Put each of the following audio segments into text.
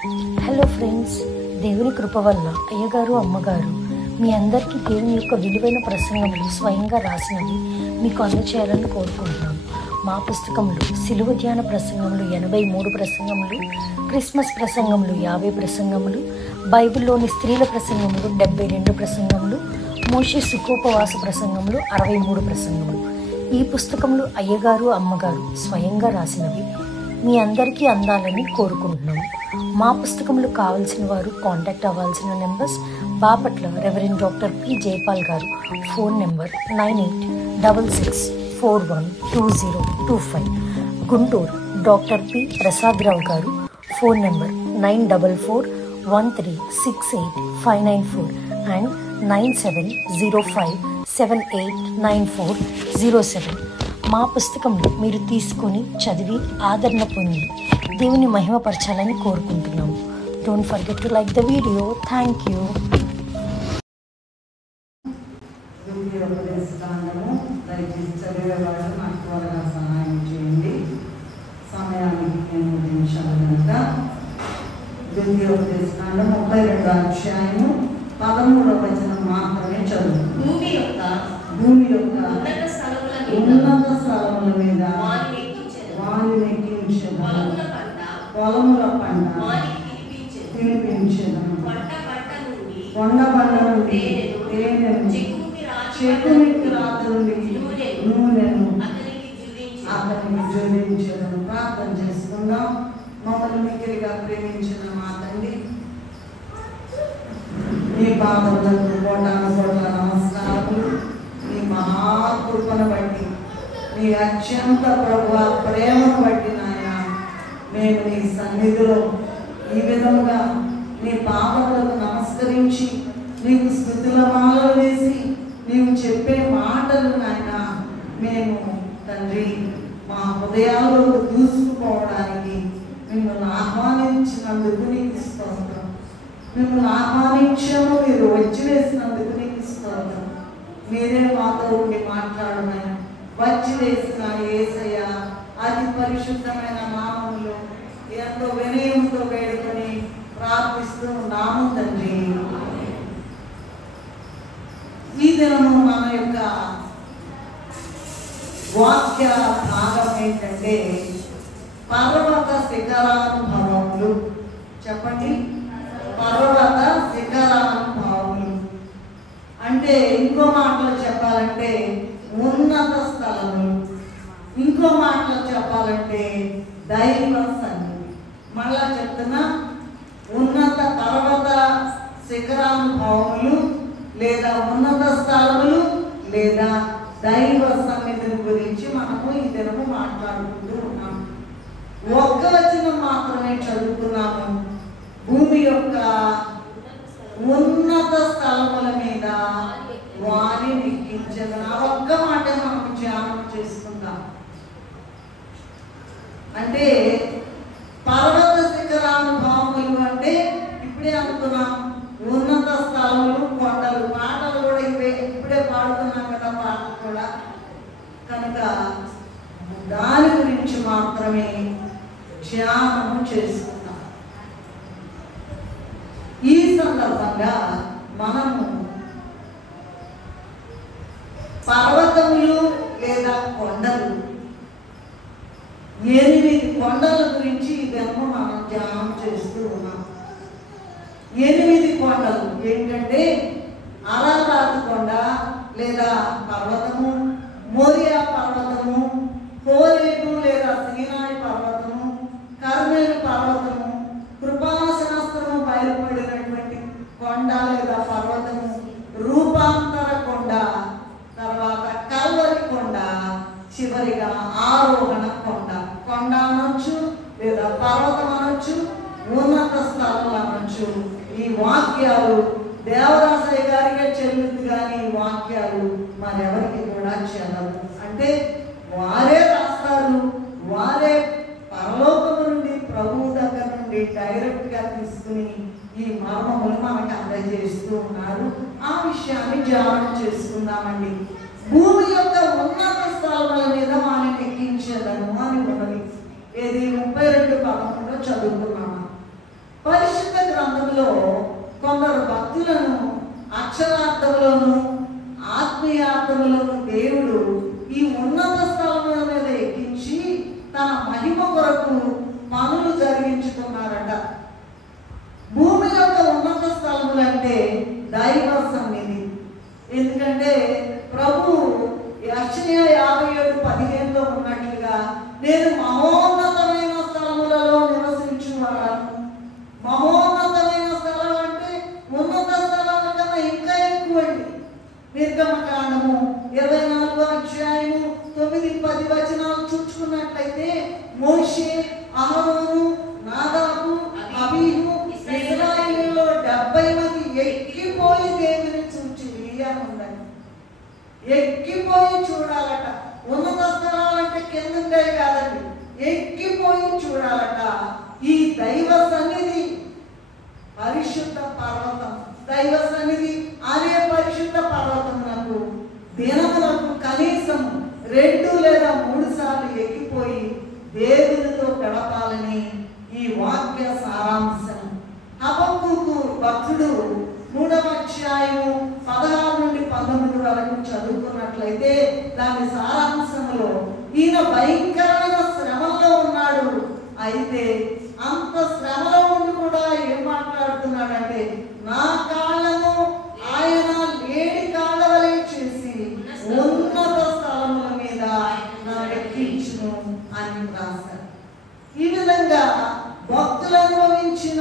Hello friends, దేవుని కృప వల్ల అయ్యగారు అమ్మగారు మీ అందరికీ దేవుని యొక్క విలువైన ప్రసంగములు స్వయంగా రాసినవి మీకు అందచేయాలని కోరుకుంటున్నాను. మా పుస్తకంలో సిలువ ధ్యాన ప్రసంగములు 83 ప్రసంగములు, క్రిస్మస్ ప్రసంగములు 50 ప్రసంగములు, బైబిల్లోని స్త్రీల ప్రసంగములు 72 ప్రసంగములు, మోషే సుఖోపవాస ప్రసంగములు 63 ప్రసంగములు. ఈ పుస్తకములు అయ్యగారు అమ్మగారు స్వయంగా రాసినవి మీ అందరికీ అందాలని కోరుకుంటున్నాము. మా పుస్తకములు కావాల్సిన వారు కాంటాక్ట్ అవ్వాల్సిన numbers: Bapatla reverend doctor P Jaipal గారు, phone number 9866412025. Guntur doctor P Prasadarao గారు, ఫోన్ నెంబర్ 9413685994 అండ్ 9705789407. మా పుస్తకంలో మీరు తీసుకొని చదివి ఆదరణ పొంది దేవుని మహిమపరచాలని కోరుకుంటున్నాము. Don't forget to like the video. Thank you. దయచేసి చదివేవాడు నాకు త్వరగా సహాయం చేయండి. సమయానికి నేను నిమిషాలు కనుక ద్వితీయోపదేశకాండం 32వ అధ్యాయము 13వ వచనం మాత్రమే చదువు. భూమి యొక్క ఉన్నత స్థలముల మీద వారిని ఎక్కించెదను, పొలముల పంట తినిపించెదను, కొండ బండ నుండి తేనెను, చెక్కుమిక్కి రాత నుండి నూనెను అతనికి జోడించెదను. ప్రార్థన చేసుకుందాం. మమ్మల్ని మిక్కిలిగా ప్రేమించిన మా తండ్రి, నీ పాదములకు కోటాను కోట్ల నమస్కారములు. నీ మహాకృపను బట్టి, నీ అత్యంత ప్రభువా ప్రేమను బట్టి నాయన మేము నీ సన్నిధిలో ఈ విధముగా నీ పాదములకు నమస్కరించి నీకు స్తుతుల మాలలు వేసి నీవు చెప్పే మాటలు నాయన మేము తండ్రి మా హృదయాల్లో దూసుకుపోవడానికి మిమ్మల్ని ఆహ్వానించినందుకు నీకు స్తోత్రం. మిమ్మల్ని ఆహ్వానించాము, మీరు వచ్చి వేసినందుకు నీకు స్తోత్రం. మీరే మాతో ఉండి మాట్లాడమని వచ్చి వేసిన యేసయ్య అతి పరిశుద్ధమైన నామములో ఎంతో వినయంతో వేడుకొని ప్రార్థిస్తూ ఉన్నాము తండ్రి. ఈ దినము మన యొక్క వాక్య భాగం ఏంటంటే పర్వత శిఖరానుభవములు. చెప్పండి, పర్వత శిఖరానుభవములు అంటే ఇంకో మాటలో చెప్పాలంటే ఉన్నత స్థలములు, ఇంకో మాటలో చెప్పాలంటే దైవ సన్నిధి. మళ్ళా చెప్తున్నా, ఉన్నత పర్వత శిఖరానుభవములు లేదా ఉన్నత స్థలములు లేదా దైవ సన్నిధిని గురించి మనము ఈ దినము మాట్లాడుకుంటూ ఉన్నాము. ఒక్క వచనం మాత్రమే చదువుకున్నాము. భూమి యొక్క ఉన్నత స్థలముల మీద వారిని ఎక్కించగా ఒక్క మాట మనం ధ్యానం చేసుకుందాం. అంటే పర్వత శిఖరానుభవములు అంటే ఇప్పుడే అనుకున్నాం, ఉన్నత స్థలములు, కొండలు. పాటలు కూడా ఇవే, ఇప్పుడే పాడుతున్నాం కదా పాటలు కూడా. కనుక దాని గురించి మాత్రమే ధ్యానం చేసుకుందాం. ఈ సందర్భంగా మనము పర్వతములు లేదా కొండలు, 8 కొండల గురించి ఇదేమో మనం ధ్యానం చేస్తూ ఉన్నాం. 8 కొండలు ఏంటంటే అరారాతు కొండ లేదా పర్వతము, మోరియా పర్వతము, కోరేటు లేదా సీనాయి పర్వతము, కర్మేలు పర్వతము, కృపాసనస్త్రము బయలుపడినటువంటి కొండ లేదా పర్వతము, రూపాంతర కొండ, తర్వాత కల్వరి కొండ, చివరిగా ఆరోహణ కొండ. కొండ అనొచ్చు లేదా పర్వతం అనొచ్చు, ఉన్నత స్థలం అనొచ్చు. ఈ వాక్యాలు దేవదాసయ్య గారికే చెల్లుద్ది, కానీ ఈ వాక్యాలు మరెవరికి కూడా చెల్లవు. అంటే వారే రాస్తారు, వారే పరలోకము నుండి ప్రభువు దగ్గర నుండి డైరెక్ట్గా తీసుకుని ఈ మర్మములు మనకు అందజేస్తూ ఉన్నారు. ఆ విషయాన్ని ధ్యానం చేసుకుందామండి. భూమి యొక్క ఉన్నత స్థలముల మీద వారిని ఎక్కించేదను అని ఉన్నది. ఇది 32:11 చదువుకున్నాము. స్థలములలోను ఆత్మీయాత్మలోను దేవుడు ఈ ఉన్నత స్థలముల మీద ఎక్కించి తన మహిమ కొరకు పనులు జరిగించుకున్నారట. భూమి యొక్క ఉన్నత స్థలములంటే దైవ సన్నిధి. ఎందుకంటే ప్రభు యెషయా 57:15లో ఉన్నట్లుగా నేను మహోన్నతమైన స్థలములలో నివసించువాడను. మహోన్నతమైన స్థలం అంటే ఉన్నత స్థలాల కన్నా ఇంకా ఎక్కువండి. నిర్గమకాండము 24:9-10 చూసుకున్నట్లయితే మోషే, అహరోను, నాదాబు, అబీహు ఇశ్రాయేలులో 70 మంది ఎక్కిపోయి దేవుని చూచిరి అని ఉందండి. ఎక్కిపోయి చూడాలట. ఉన్నత స్థలాలంటే కింద ఉండేవి కాదండి, ఎక్కిపోయి చూడాలట. ఈ దైవ సన్నిధి పరిశుద్ధ పర్వతం. దైవ సన్నిధి అనే పరిశుద్ధ పర్వతమునకు దినములకు కనీసం 2 లేదా 3 సార్లు ఎక్కిపోయి దేవునితో గడపాలని ఈ వాక్య సారాంశం. హబక్కూకు భక్తుడు 3వ అధ్యాయము 16-19 వరకు చదువుకున్నట్లయితే దాని సారాంశంలో ఈయన భయంకరమైన శ్రమల్లో ఉన్నాడు. అయితే అంత శ్రమలో ఉండి కూడా ఏం మాట్లాడుతున్నాడంటే, నా కాళ్ళను ఆయన లేడి కాళ్ళ వలె చేసి ఉన్నత స్థలముల మీద నా ఎక్కించును అని రాశారు. ఈ విధంగా భక్తులు అనుభవించిన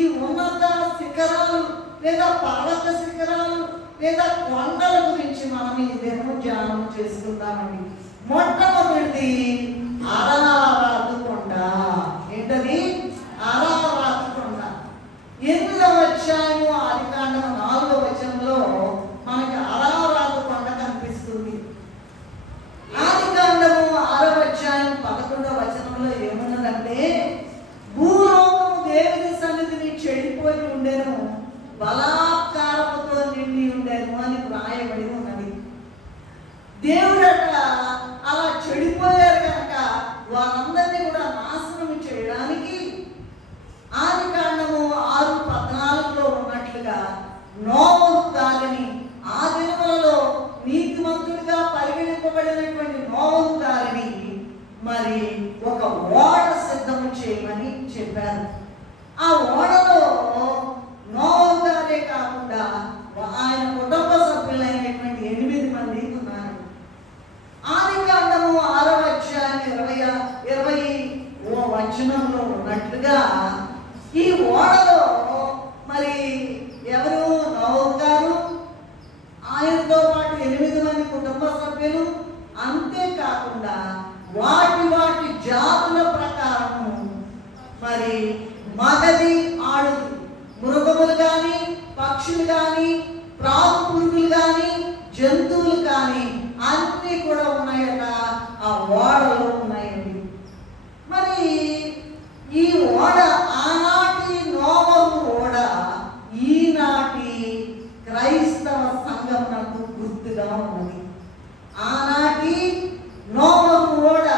ఈ ఉన్నత శిఖరాలు లేదా పర్వత శిఖరాలు లేదా కొండల గురించి మనం ఈ దినము ధ్యానం చేసుకుందామండి. మొట్టమొదటిది అరారాతు కొండ. ఏంటది? అరారాతు కొండ. 8వ అధ్యాయము ఆదికాండము 4వ వచనంలో మనకి అరారాతు కొండ కనిపిస్తుంది. ఆదికాండము 6వ అధ్యాయం 11వ వచనంలో ఏమున్నదంటే, భూలోకము దేవుని సన్నిధిని చెడిపోయి ఉండెను, బలాత్కారముతో నిండి ఉండెను అని వ్రాయబడి ఉన్నది. దేవుడట అలా చెడిపోయారు కనుక వారందరినీ కూడా నాశనం చేయడానికి ఆదికాండము 6:14లో ఉన్నట్లుగా నోవహు గారిని, ఆ దినములలో నీతిమంతుడిగా పరిగణింపబడినటువంటి నోవహు గారిని మరి ఒక ఓడ సిద్ధము చేయమని చెప్పారు. ఆ ఓడలో నోవహు గారే కాకుండా ఆయన కుటుంబ సభ్యులైనటువంటి 8 మంది ఉన్నారు. ఆదికాండము 6వ అధ్యాయం 20వ వచనంలో ఉన్నట్లుగా ఈ ఓడలో మరి ఎవరు? నోవహు గారు, ఆయనతో పాటు 8 మంది కుటుంబ సభ్యులు. అంతేకాకుండా వాటి వాటి జాతుల ప్రకారము మరి మగది, ఆడుది, మృగములు కానీ, పక్షులు కానీ, ప్రాకు పురుగులు కానీ, జంతువులు కానీ అన్నీ కూడా ఉన్నాయట. ఆ ఓడలో ఉన్నాయండి. మరి ఈ ఓడ ఆనాటి నోవహు ఓడ ఈనాటి క్రైస్తవ సంఘమునకు గుర్తుగా ఉన్నది. ఆనాటి నోవహు ఓడ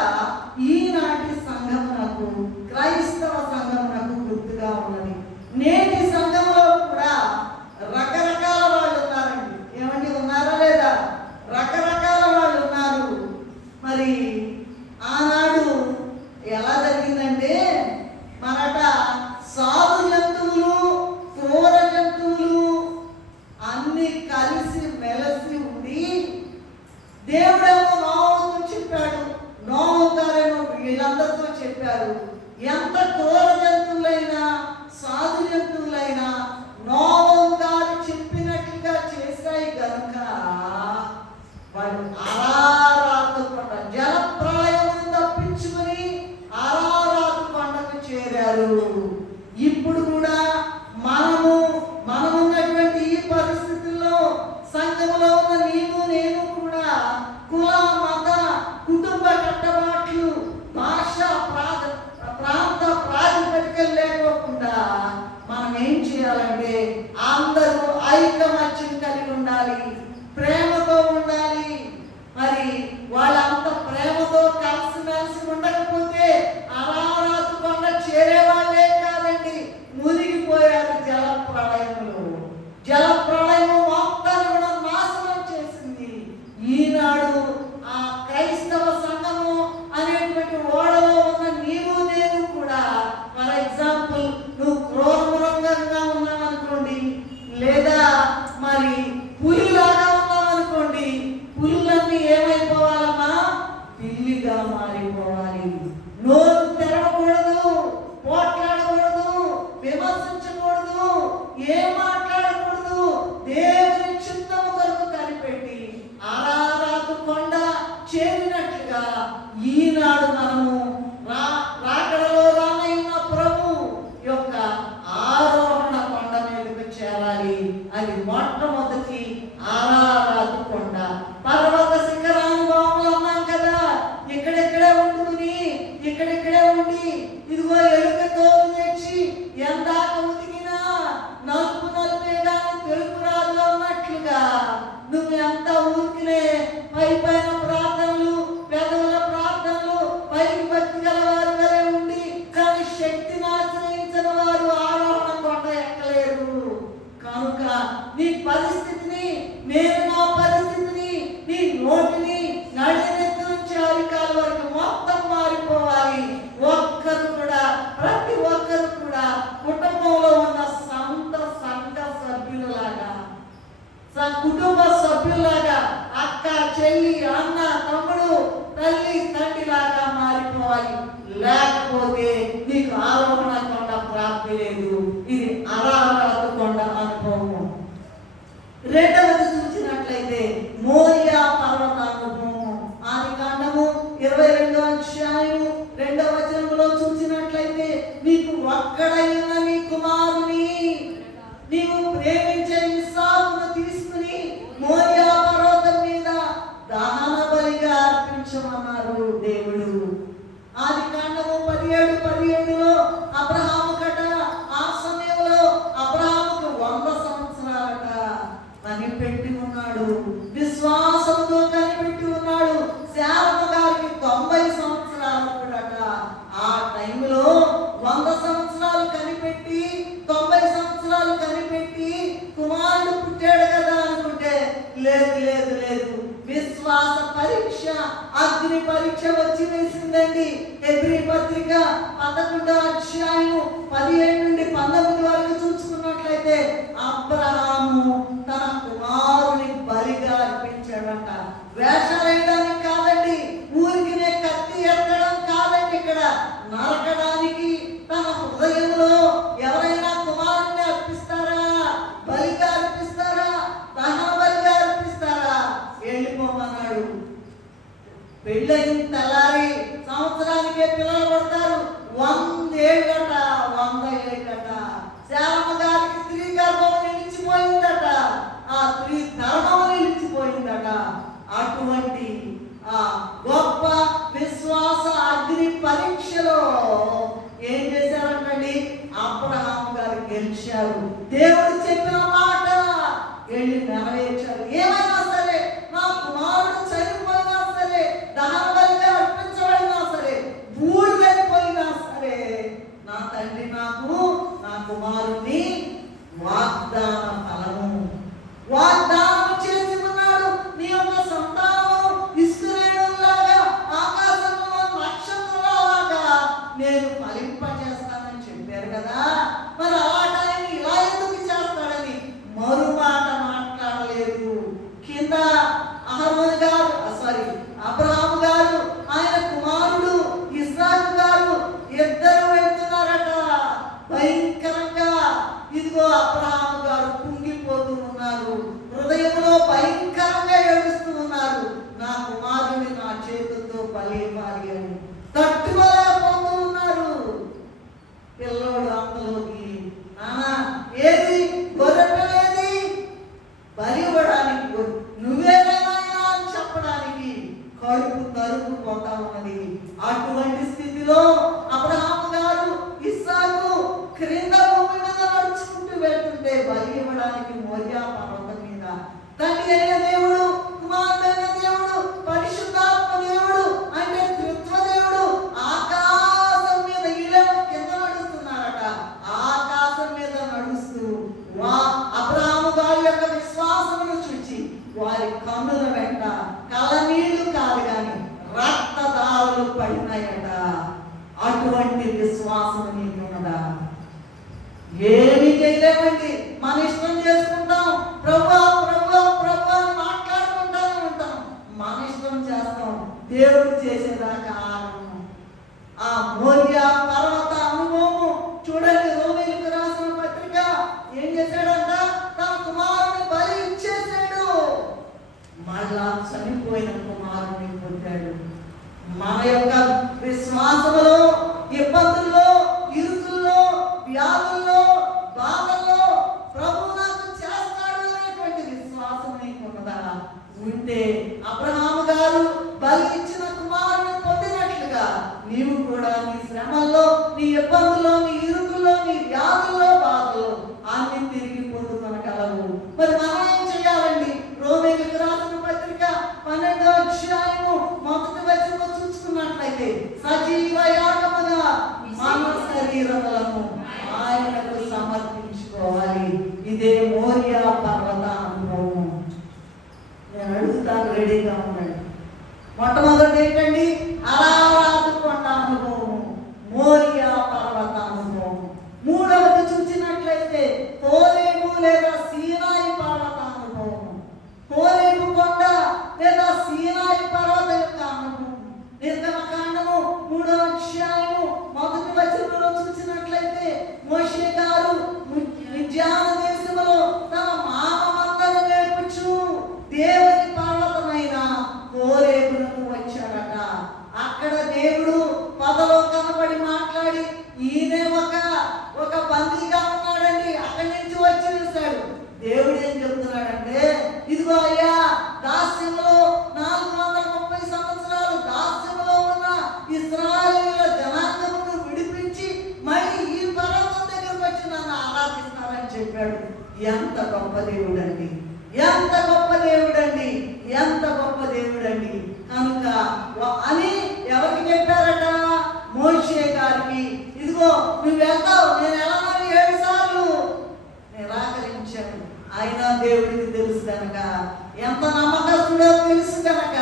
ఈనాటి సంఘమునకు, క్రైస్తవ సంఘమునకు గుర్తుగా ఉన్నది. నేటి సంఘంలో కూడా రకరకాల వాళ్ళు ఉన్నారండి. ఏమండి, ఉన్నారా లేదా? రకరకాల వాళ్ళు ఉన్నారు. మరి ఆనాడు ఎలా జరిగిందంటే, మనట సాధు జంతువులు, క్రూర జంతువులు అన్ని కలిసి మెలసి ఉండి దేవుడేమో నోవహుతో చెప్పాడు, నోవహు గారేమో వీళ్ళందరితో చెప్పారు. ఎంత క్రూర జంతువులైనా సాధు జంతువులైనా నోవహు గారు చెప్పినట్లుగా చేశాయి కనుక వాళ్ళు అరారాతు కొండ, జలప్రాయమును తప్పించుకుని అరారాతు కొండకు చేరారు. ఇప్పుడు కూడా మనమున్నటువంటి ఈ పరిస్థితుల్లో సంఘములో ఉన్న నీవు నేను కూడా కుల, మత, కుటుంబ కట్టబాట్లు, భాష, ప్రాంత ప్రాతిపదికలు లేకోకుండా మనం ఏం చేయాలంటే అందరూ ఐకమత్యం కలిగి ఉండాలి, ప్రేమతో ఉండాలి. మరి వాళ్ళంత ప్రేమతో కలిసిమెలిసి ఉండకపోతే అరారాతు కొండ చేరేవాళ్ళే కాదండి, మునిగిపోయారు జల ప్రళయంలో. జల ప్రళయం మొత్తాన్ని కూడా ఎందాక ఉతికినా నలుపు నలుపే కానీ తెలుపు రాదు అన్నట్లుగా నువ్వు ఎంత ఊరికినే పై పైన ప్రార్థనలు, పెదవుల ప్రార్థనలు, పైకి భక్తి గలవారు వలె ఉండి కానీ శక్తిని ఆశ్రయించిన వారు ఆరోహణ కొండ ఎక్కలేరు. కనుక నీ పరిస్థితిని, నేను నా పరిస్థితిని, నీ నోటిని నడినెత్తి నుంచి అరికాల వరకు మొత్తం మారిపోవాలి. ఒక్కరు కూడా, ప్రతి ఒక్కరు కూడా కుటుంబంలో ఉన్న సంఘ సభ్యులలాగా, కుటుంబ సభ్యులాగా, అక్క, చెల్లి, అన్న, తమ్ముడు, తల్లి, తండ్రిలాగా మారిపోవాలి. లేకపోతే నీకు ఆరోహణ కొండ ప్రాప్తి లేదు. ఇది అరాహత కొండ అనుభవం. రెండవది చూసినట్లయితే మోరియా పర్వత అనుభవం. ఆదికాండము 22వ అధ్యాయము 2వ వచనంలో చూసినట్లయితే నీకు ఒక్కడైన నీ కుమారుని నీవు ప్రేమించే ఇస్సాకును తీసుకుని మోరియా పర్వతం మీద దహన బలిగా అర్పించమన్నారు దేవుడు. ఆదికాండము 17:17లో అబ్రహాము కట ఆ సమయంలో అబ్రహాముకు 100 సంవత్సరాలట కనిపెట్టి ఉన్నాడు. విశ్వాసంతో కనిపెట్టి ఉన్నాడు. శారద గారికి 90 సంవత్సరాలు కూడాట. ఆ టైంలో 100 సంవత్సరాలు కనిపెట్టి 90 సంవత్సరాలు కనిపెట్టి కుమారుడు పుట్టాడు కదా అనుకుంటే లేదు లేదు లేదు, విశ్వాస పరీక్ష, అగ్ని పరీక్ష వచ్చి వేసిందండి. హెబ్రీ పత్రిక 11వ అధ్యాయము 17 నుండి 19 వరకు చూసుకున్నట్లయితే అబ్రహాము తన కుమారుని బలిగా అర్పించాడట. వేషాలేయడానికి కాదండి, ఊరికినే కత్తి ఎత్తడం కాదండి, ఇక్కడ నరకడానికి తన హృదయంలో ఎవరైనా కుమారుని అర్పిస్తారా, బలిగా అర్పిస్తారా, దహన బలిగా అర్పిస్తారా? వెళ్ళిపోమన్నాడు. పెళ్ళయిన తెల్లారి సంవత్సరానికే పిల్లలు పడతారు. 100 ఏళ్ళట, 100 ఏళ్ళట. శారమ్మ గారికి స్త్రీ గర్భం నిలిచిపోయిందట, ఆ స్త్రీ ధర్మం నిలిచిపోయిందట. అటువంటి ఆ గొప్ప విశ్వాస అగ్ని పరీక్షలో ఏం చేశారంటండి? అబ్రహాము గారు గెలిచారు. దేవుడు చెప్పిన మాట వెళ్ళి నెరవేర్చారు. ఏమైనా సరే, నా కుమారుడు చనిపోయినా సరే, దహన బలిగా అర్పించబడినా సరే, బూడిదైపోయినా సరే, నా తండ్రి నాకు నా కుమారుని వాగ్దాన ఫలము వాగ్దానం చేసి ఉన్నాడు. నీ యొక్క సంతానము ఇస్రాయేలులాగా ఆకాశంలో నక్షత్రాలాగా నేను ఫలింపజేస్తానని చెప్పారు కదా. మరి ఆ టైం ఇలా ఎందుకు చేస్తాడని మరో మాట మాట్లాడలేదు. కింద అబ్రహాము గారు, ఆయన కుమారుడు ఇస్సాకు గారు ఇద్దరు వెళ్తున్నారట భయంకరంగా. ఇదిగో అబ్రహాము గారు కుంగిపోతూ ఉన్నారు, హృదయంలో భయంకరంగా ఏడుస్తూ ఉన్నారు. నా కుమారుని నా చేతులతో బలివ్వాలి అని తట్టుకోలేకపోతూ ఉన్నారు. పిల్లోడు అంతలోకి, నానా ఏది గొర్రెపిల్లేది బలి ఇవ్వడానికి, నువ్వేమైనా అని చెప్పడానికి కడుపు తరుక్కుపోతా ఉన్నది. అటువంటి స్థితిలో అబ్రహాము గారు ఇస్సాకు క్రింద భూమి మీద నడుచుకుంటూ వెళ్తుంటే బలి ఇవ్వడానికి మోరియా పర్వతం మీద తండ్రి అయిన దేవుడు, కుమారుడైన దేవుడు, పరిశుద్ధాత్మ దేవుడు అంటే త్రిత్వ దేవుడు ఆకాశం మీద ఇళ్ళను కింద నడుస్తున్నారట. ఆకాశం మీద నడుస్తూ అబ్రహాము గారి యొక్క విశ్వాసమును చూచి వారి కన్నుల వెంట కలనీళ్లు కాదు కానీ రక్తధారలు పడినాయట. అటువంటి విశ్వాసం నీకు ఉన్నదా? ఏమి చేయలేమండి, మన ఇష్టం చేసుకుంటాం. ప్రభా ప్రభా ప్రభా అని మాట్లాడుకుంటానే ఉంటాం, మన ఇష్టం చేస్తాం. దేవుడు చేసేదాకా ఆగము. ఆ మోరియా పర్వత అనుభవము చూడండి. రోమీయులకు రాసిన పత్రిక ఏం చేశాడంట? తన కుమారుని బలి ఇచ్చేసాడు. మళ్ళా చనిపోయిన కుమారుని పొందాడు. మన యొక్క విశ్వాసములో, ఇబ్బందుల్లో, ఇరుకుల్లో, వ్యాధుల్లో, బాధల్లో ప్రభు నాకు చేస్తాడు అనేటువంటి విశ్వాసం నీకు ఉన్నదా? ఉంటే అబ్రహాము గారు బలి ఇచ్చిన కుమారుని పొందినట్లుగా నీవు కూడా నీ శ్రమల్లో, నీ ఇబ్బందుల్లో, నీ ఇరుకుల్లో, నీ వ్యాధుల్లో చూస్తే హోరేబు లేదా సీనాయి పర్వత అనుభవం, హోరేబు కొండ లేదా సీనాయి పర్వత యొక్క అనుభవం. నిర్గమకాండము 3వ అధ్యాయము 1వ వచనంలో చూసినట్లయితే మోషే గారు మిద్యాను దేశంలో తన మామమందను నేర్పుచు దేవుని పర్వతమైన హోరేబునకు వచ్చాడట. అక్కడ దేవుడు పదలో కనబడి మాట్లాడి, ఈయనే ఒక బందీగా ఉన్నాడండి. అక్కడి నుంచి వచ్చి చూశాడు. దేవుడు ఏం చెప్తున్నాడంటే, ఇదిగో అయ్యా, దాస్యంలో 430 సంవత్సరాలు దాస్యంలో ఉన్న ఇశ్రాయేలీయుల జనాంగమును విడిపించి మళ్ళీ ఈ పర్వతం దగ్గరకు వచ్చి నన్ను ఆరాధిస్తారని చెప్పాడు. ఎంత గొప్ప దేవుడండి, ఎంత గొప్ప దేవుడండి, ఎంత గొప్ప దేవుడండి. కనుక అని ఎవరికి చెప్పారట? మోషే గారికి. ఇదిగో నువ్వు వెళ్తావు, నేను వెళ్ళమని 7 సార్లు నిరాకరించాను. అయినా దేవుడికి తెలుసు కనుక, ఎంత నమ్మకస్తుడో తెలుసు కనుక,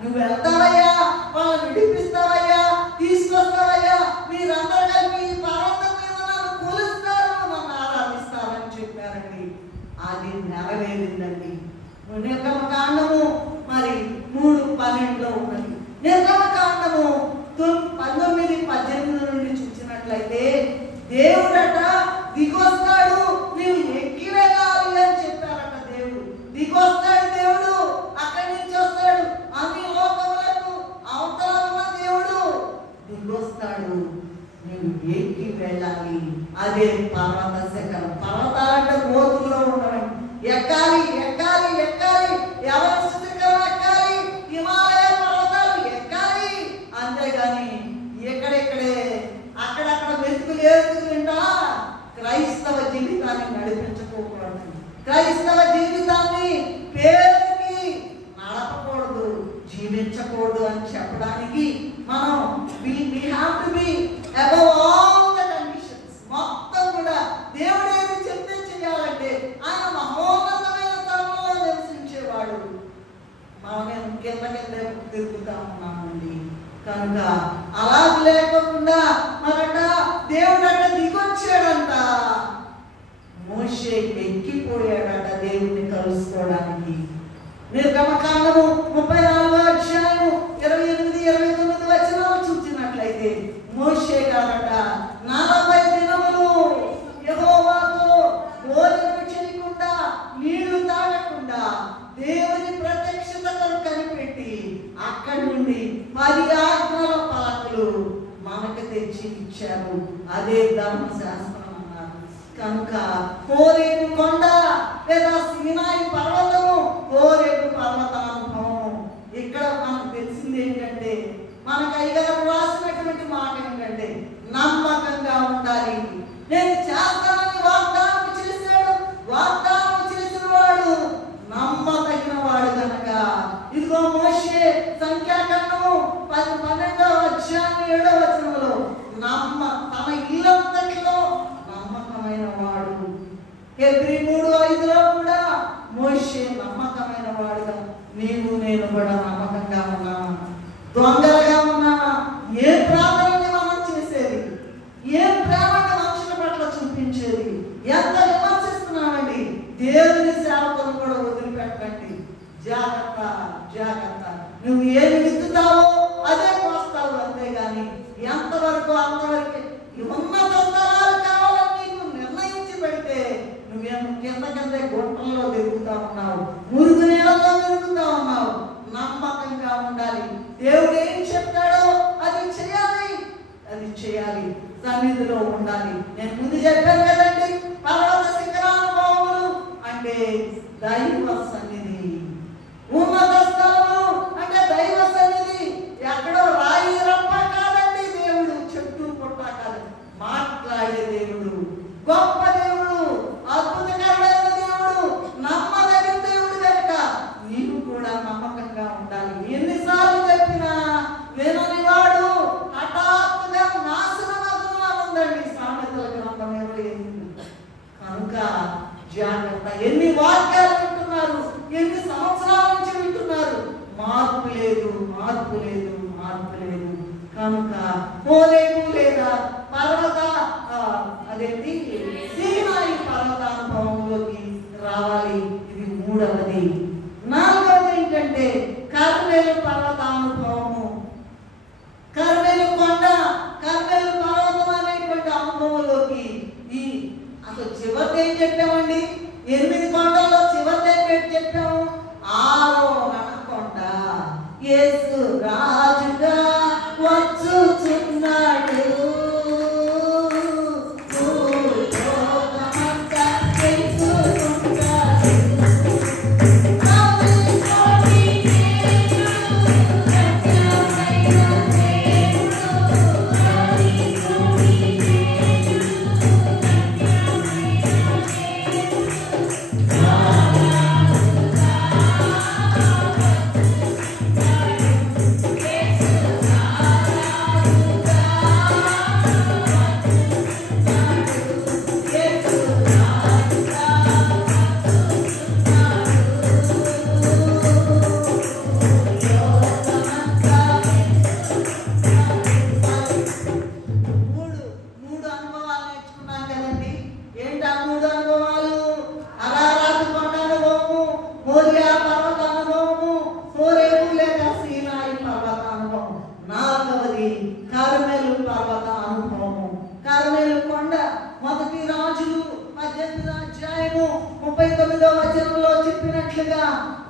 నువ్వు వెళ్తావయ్యా, వాళ్ళని విడిపిస్తావయ్యా, తీసుకొస్తావయ్యా, మీరందరూ కలిపి ఈ పర్వతం మీద నన్ను కొలుస్తారు, నన్ను ఆరాధిస్తారని చెప్పారండి. అది నెరవేరిందండి. నిర్గమకాండము మరి 3:12 ఉన్నది. నిర్గమకాండము 19:18 నుండి చూసినట్లయితే దేవుడట దిగొస్తాడు, నీవు ఎక్కి వెళ్ళాలి అని చెప్పారట. దేవుడు దిగొస్తాడు, దేవుడు అక్కడి నుంచి వస్తాడు, అన్ని లోకములకు అవతల ఉన్న దేవుడు దిగొస్తాడు, నీవు ఎక్కి వెళ్ళాలి. అదే పర్వత శిఖరం. పర్వతాలంటే గోతుల్లో ఉండడం, ఎక్కాలి ఎక్కాలి ఎక్కాలి, ఎవరెస్ట్ శిఖరం ఎక్కాలి, హిమాలయ పర్వతాలు ఎక్కాలి. అంతేగాని ఎక్కడెక్కడే అక్కడక్కడ వెతుకులు ఏరుతుంటా క్రైస్తవ జీవితాన్ని నడిపించుకోకూడదు. క్రైస్తవ జీవితాన్ని పేరుకి నడపకూడదు, జీవించకూడదు అని చెప్పడానికి మనం we have to be above all the conditions. మొత్తం కూడా దేవుడు ఏది చెప్తే చేయాలంటే ఆయన మహోన్నతమైన స్థలంలో నివసించేవాడు. మనం కింద తిరుగుతా ఉన్నామండి. కనుక అలా లేకుండా మరట దేవుడు అట దిగొచ్చాడంట. మోషే ఎక్కిపోయాడట దేవుడిని కలుసుకోవడానికి. నిర్గమకాండము 34వ అధ్యాయము 28-29 వచనాలు చూసినట్లయితే మోషే గారట 40 దినములు యెహోవాతో భోజనం చేయకుండా, నీళ్లు తాగకుండా దేవుని ప్రత్యక్షత కనిపెట్టి అక్కడి నుండి 10 ఆజ్ఞల పలకలు మనకు తెచ్చి ఇచ్చారు. అదే ధర్మశాస్త్రం అన్నారు. కనుక హోరేబు కొండ లేదా సీనాయి పర్వతము, హోరేబు పర్వతానుభవం. ఇక్కడ మనకు తెలిసింది ఏంటంటే, మనకు అయ్యగారు రాసినటువంటి మాట ఏంటంటే, నమ్మకంగా ఉండాలి. నేను చేస్తానని వాగ్దానం చేశాడు, వాగ్దానం చేసిన వాడు నమ్మదగిన వాడు కనుక. ఇదిగో మోషే సంఖ్యాకాండము 12వ అధ్యాయం 7వ వచనంలో తన ఇల్లంతటిలో నమ్మకమైన వాడు. హెబ్రీ 3:5లో కూడా మోషే నమ్మకమైన వాడుగా, నీవు నేను కూడా నమ్మకంగా ఉన్నామా? దొంగలుగా ఉన్నామా? ఏ ప్రార్థనని మనం చేసేది, ఏ ప్రేమని మనుషుల పట్ల చూపించేది, ఎంత విమర్శిస్తున్నామండి. దేవుని సేవకులను కూడా వదిలిపెట్టండి. జాగ్రత్త జాగ్రత్త. నువ్వు ఏమి విత్తుతావో అదే కోస్తావు, అంతేగాని ఎంతవరకు అంతవరకు. ఉన్నత స్థలాలు కావాలని నీకు నిర్ణయించి పెడితే నువ్వేమో కింద గుంటల్లో తిరుగుతా ఉన్నావు, మురుగు నీళ్ళలో తిరుగుతా ఉన్నావు. నమ్మకంగా ఉండాలి. దేవుడు ఏం చెప్తాడో అది చేయాలి, అది చేయాలి. సన్నిధిలో ఉండాలి. నేను ముందు చెప్పాను కదండి, పర్వత శిఖరానుభవములు అంటే దైవ సన్నిధి, ఉన్నత స్థలము అంటే దైవ సన్నిధి. ఎక్కడో రాయి రప్ప కాదండి దేవుడు, చెట్టు పుట్ట కాదు, మాట్లాడే దేవుడు, గొప్ప దేవుడు, అద్భుతకరమైన దేవుడు, నమ్మదగిన దేవుడు కనుక నీవు కూడా నమ్మకంగా ఉండాలి. ఎన్నిసార్లు చెప్పినా వినని వాడు హఠాత్తుగా నాశనమగును ఉందండి సామెతల గ్రంథం 28. కనుక జాగ్రత్త. ఎన్ని వాక్యాలు వింటున్నారు, ఎన్ని సంవత్సరాల నుంచి వింటున్నారు, మార్పు లేదు, మార్పు లేదు, మార్పు లేదు. కనుక హోరేబు లేదా పర్వత అదేంటి సీనాయి అసలు చివరిది ఏం చెప్పామండి? 8 కొండల్లో చివరిది ఏం పెట్టి చెప్పాము? ఆరోహణ కొండ. యేసు రాజుగా వచ్చుచున్నాడు.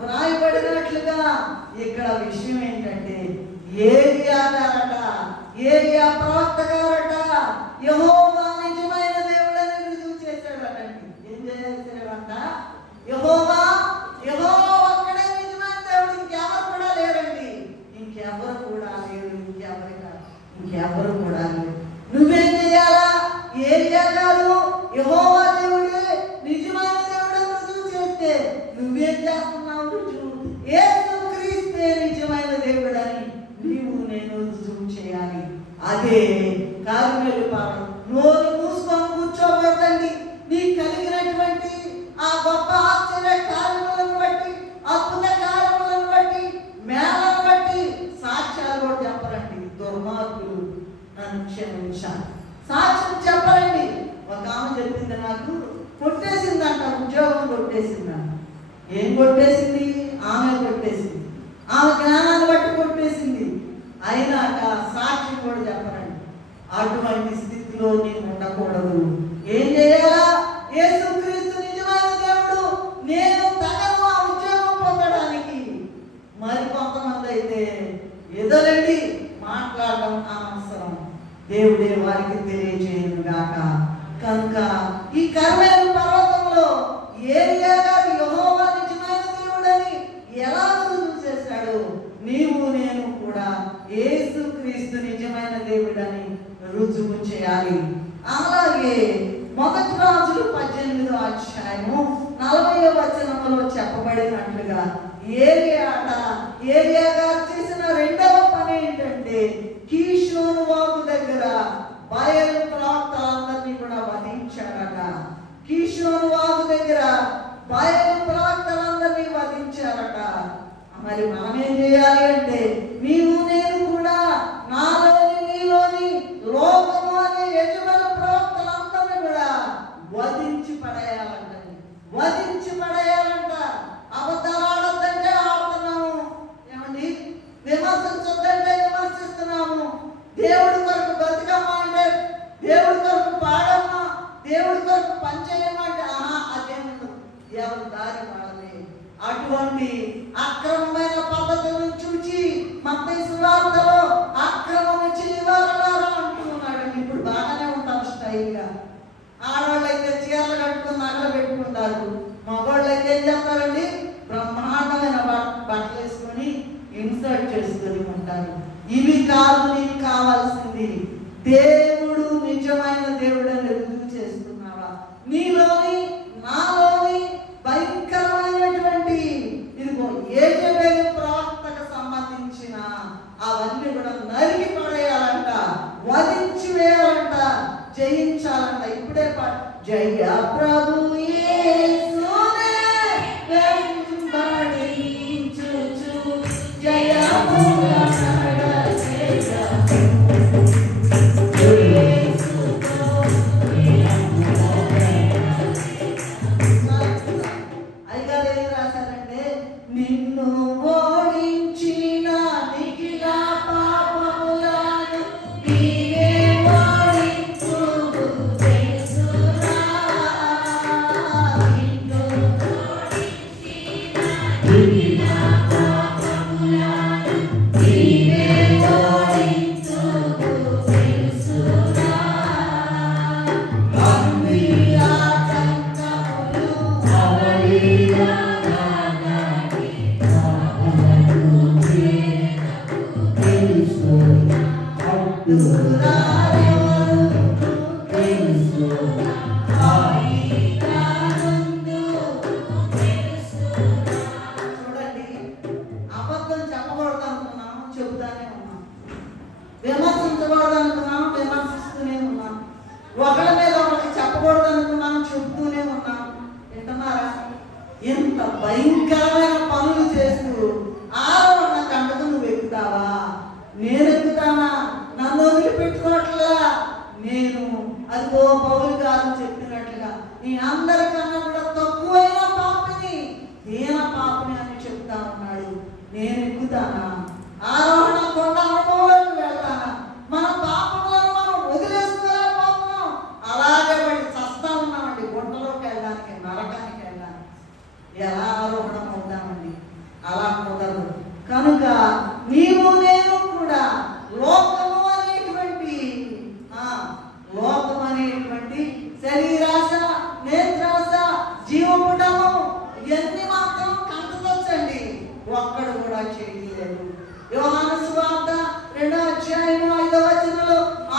వ్రాయబడినట్లుగా ఇక్కడ విషయం ఏంటంటే ఏలియా గారట, ఏలియా ప్రవక్త గారట యెహోవా నిజమైన దేవుడని రుజువు చేశాడటండి. ఏం చేశాడంట? యెహోవా ఒక్కడే నిజమైన దేవుడు, ఇంకెవరు కూడా లేరండి. ఇంకెవరు కూడా లేరు. ఇంకెవరు కూడా లేరు. నువ్వేం చేయాలా? ఏలియా గారు యెహోవా దేవుడే నిజమైన దేవుడని రుజువు చేస్తే నువ్వేం చేస్తున్నావు? రుజువు యేసుక్రీస్తే నిజమైన దేవుడని నీవు నేను రుజువు చేయాలి. అదే కార్మెలు పాపం. నోరు మూసుకొని కూర్చోబెట్టండి. నీకు కలిగినటువంటి ఆ గొప్ప ఆశ్చర్య కార్యములను బట్టి, అద్భుత కార్యములను బట్టి, మేళను బట్టి సాక్ష్యాలు కూడా చెప్పరండి. దుర్మార్గులు నన్ను క్షమించాలి, సాక్ష్యం చెప్పరండి. ఒక ఆమె చెప్పింది, నాకు కొట్టేసిందంట, ఉద్యోగం కొట్టేసిందంట. ఏం కొట్టేసింది? ఆమె కొట్టేసింది. ఆమె జ్ఞానాన్ని బట్టి కొట్టేసింది. అయినాక సాక్ష్యం కూడా చెప్పరండి. అటువంటి స్థితిలో నీవు ఉండకూడదు. ఏం చేయాలా? యేసుక్రీస్తు నిజమైన దేవుడు, నేను తగను ఆ ఉద్యోగం పొందడానికి. మరి కొంతమంది అయితే ఎదలండి మాట్లాడడం అనవసరం, దేవుడే వారికి తెలియజేయను గాక. కనుక ఈ కర్మేలు పర్వతంలో ఏలియా గారు యెహోవా నిజమైన దేవుడని ఎలా రుజువు చేశాడు? నీవు నేను కూడా యేసుక్రీస్తు నిజమైన దేవుడని రుజువు చేయాలి. అలాగే 1 రాజులు 18వ అధ్యాయము 40వ వచనంలో చెప్పబడినట్లుగా ఏలియా గారు చేసిన రెండవ పని ఏంటంటే కీషోను వాగు దగ్గర బయలు ప్రవక్తలందరినీ కూడా వధించాడట. కీషోను వాగు దగ్గర బయలు ప్రవక్తలందరినీ వధించారట. మరి మనం ఏం చేయాలి అంటే నీవు నేను కూడా నాలోని నీలోని లోకము అనే యజమాన ప్రవక్తలందరినీ కూడా వధించి పడేయాలంట. అబద్ధాలు ఆడొద్దంటే ఆడుతున్నాము, ఏమండి? విమర్శించొద్దంటే విమర్శిస్తున్నాము. దేవుడి కొరకు బతికమ్మా అంటే, దేవుడి కొరకు పాడమ్మా, దేవుడి కొరకు పనిచేయమంటే అదేంటో ఎవరి దారి వాళ్ళే. అటువంటి అక్రమమైన పద్ధతులను చూచి మత్తయి సువార్తలో అక్రమము చేయవారలారా అంటున్నాడు. ఇప్పుడు బాగానే ఉంటాం స్టైల్గా. ఆడవాళ్ళు అయితే చీరలు కట్టుకుని నగలు పెట్టుకుంటారు. మగవాళ్ళు అయితే ఏం చేస్తారండి? బ్రహ్మాండమైన బట్టలు వేసుకొని ఇన్సర్ట్ చేసుకొని ఉంటారు. ఇవి కాదు నీకు కావాల్సింది. దేవుడు నిజమైన దేవుడు అని రుజువు చేస్తున్నావా? నీలోని నాలోని భయంకరమైనటువంటి ఇదిగో యేజబెలు ప్రవక్తకు సంబంధించిన అవన్నీ కూడా నరికి పడేయాలంట, వధించి వేయాలంట, జయించాలంట. ఇప్పుడే జయ ప్రభు యేసునే వెంబడించుచు జయముగా అయ్యగారు ఏం రాశారంటే, నిన్ను ఓడించిన నిఖిల పాపములను నీవే ఓడించుము తెలుసునా. భయంకరమైన పనులు చేస్తూ ఆరోహణ కంటకు నువ్వు ఎక్కుతావా? నేను ఎక్కుతానా? నన్ను వదిలిపెట్టుకోవట్లా. నేను అదిగో పౌలు గారు చెప్పినట్లుగా ఈ అందరికన్నా కూడా తక్కువైన పాపిని, దీన పాపిని అని చెప్తా ఉన్నాడు. నేను ఎక్కుతానా? ఆరోహణ కొండ అనుభవంలోకి వెళ్తానా? మన పాపములను మనం వదిలేసుకోలేకపోతున్నాం. అలాగే పడి చస్తా ఉన్నామండి. గుంటలోకి వెళ్ళడానికి, నరకానికి వెళ్ళడానికి ఎలా ఆరోహణ అవుతామండి? అలా కుదరదు. కనుక నీవు నేను కూడా లోకము అనేటువంటి శరీరాశ, నేత్రాశ, జీవపుటము ఇవన్నీ మాత్రం కంటదొచ్చండి. ఒక్కడు కూడా చేయలేదు. యోహాను సువార్త 2వ అధ్యాయము 5వ వచనంలో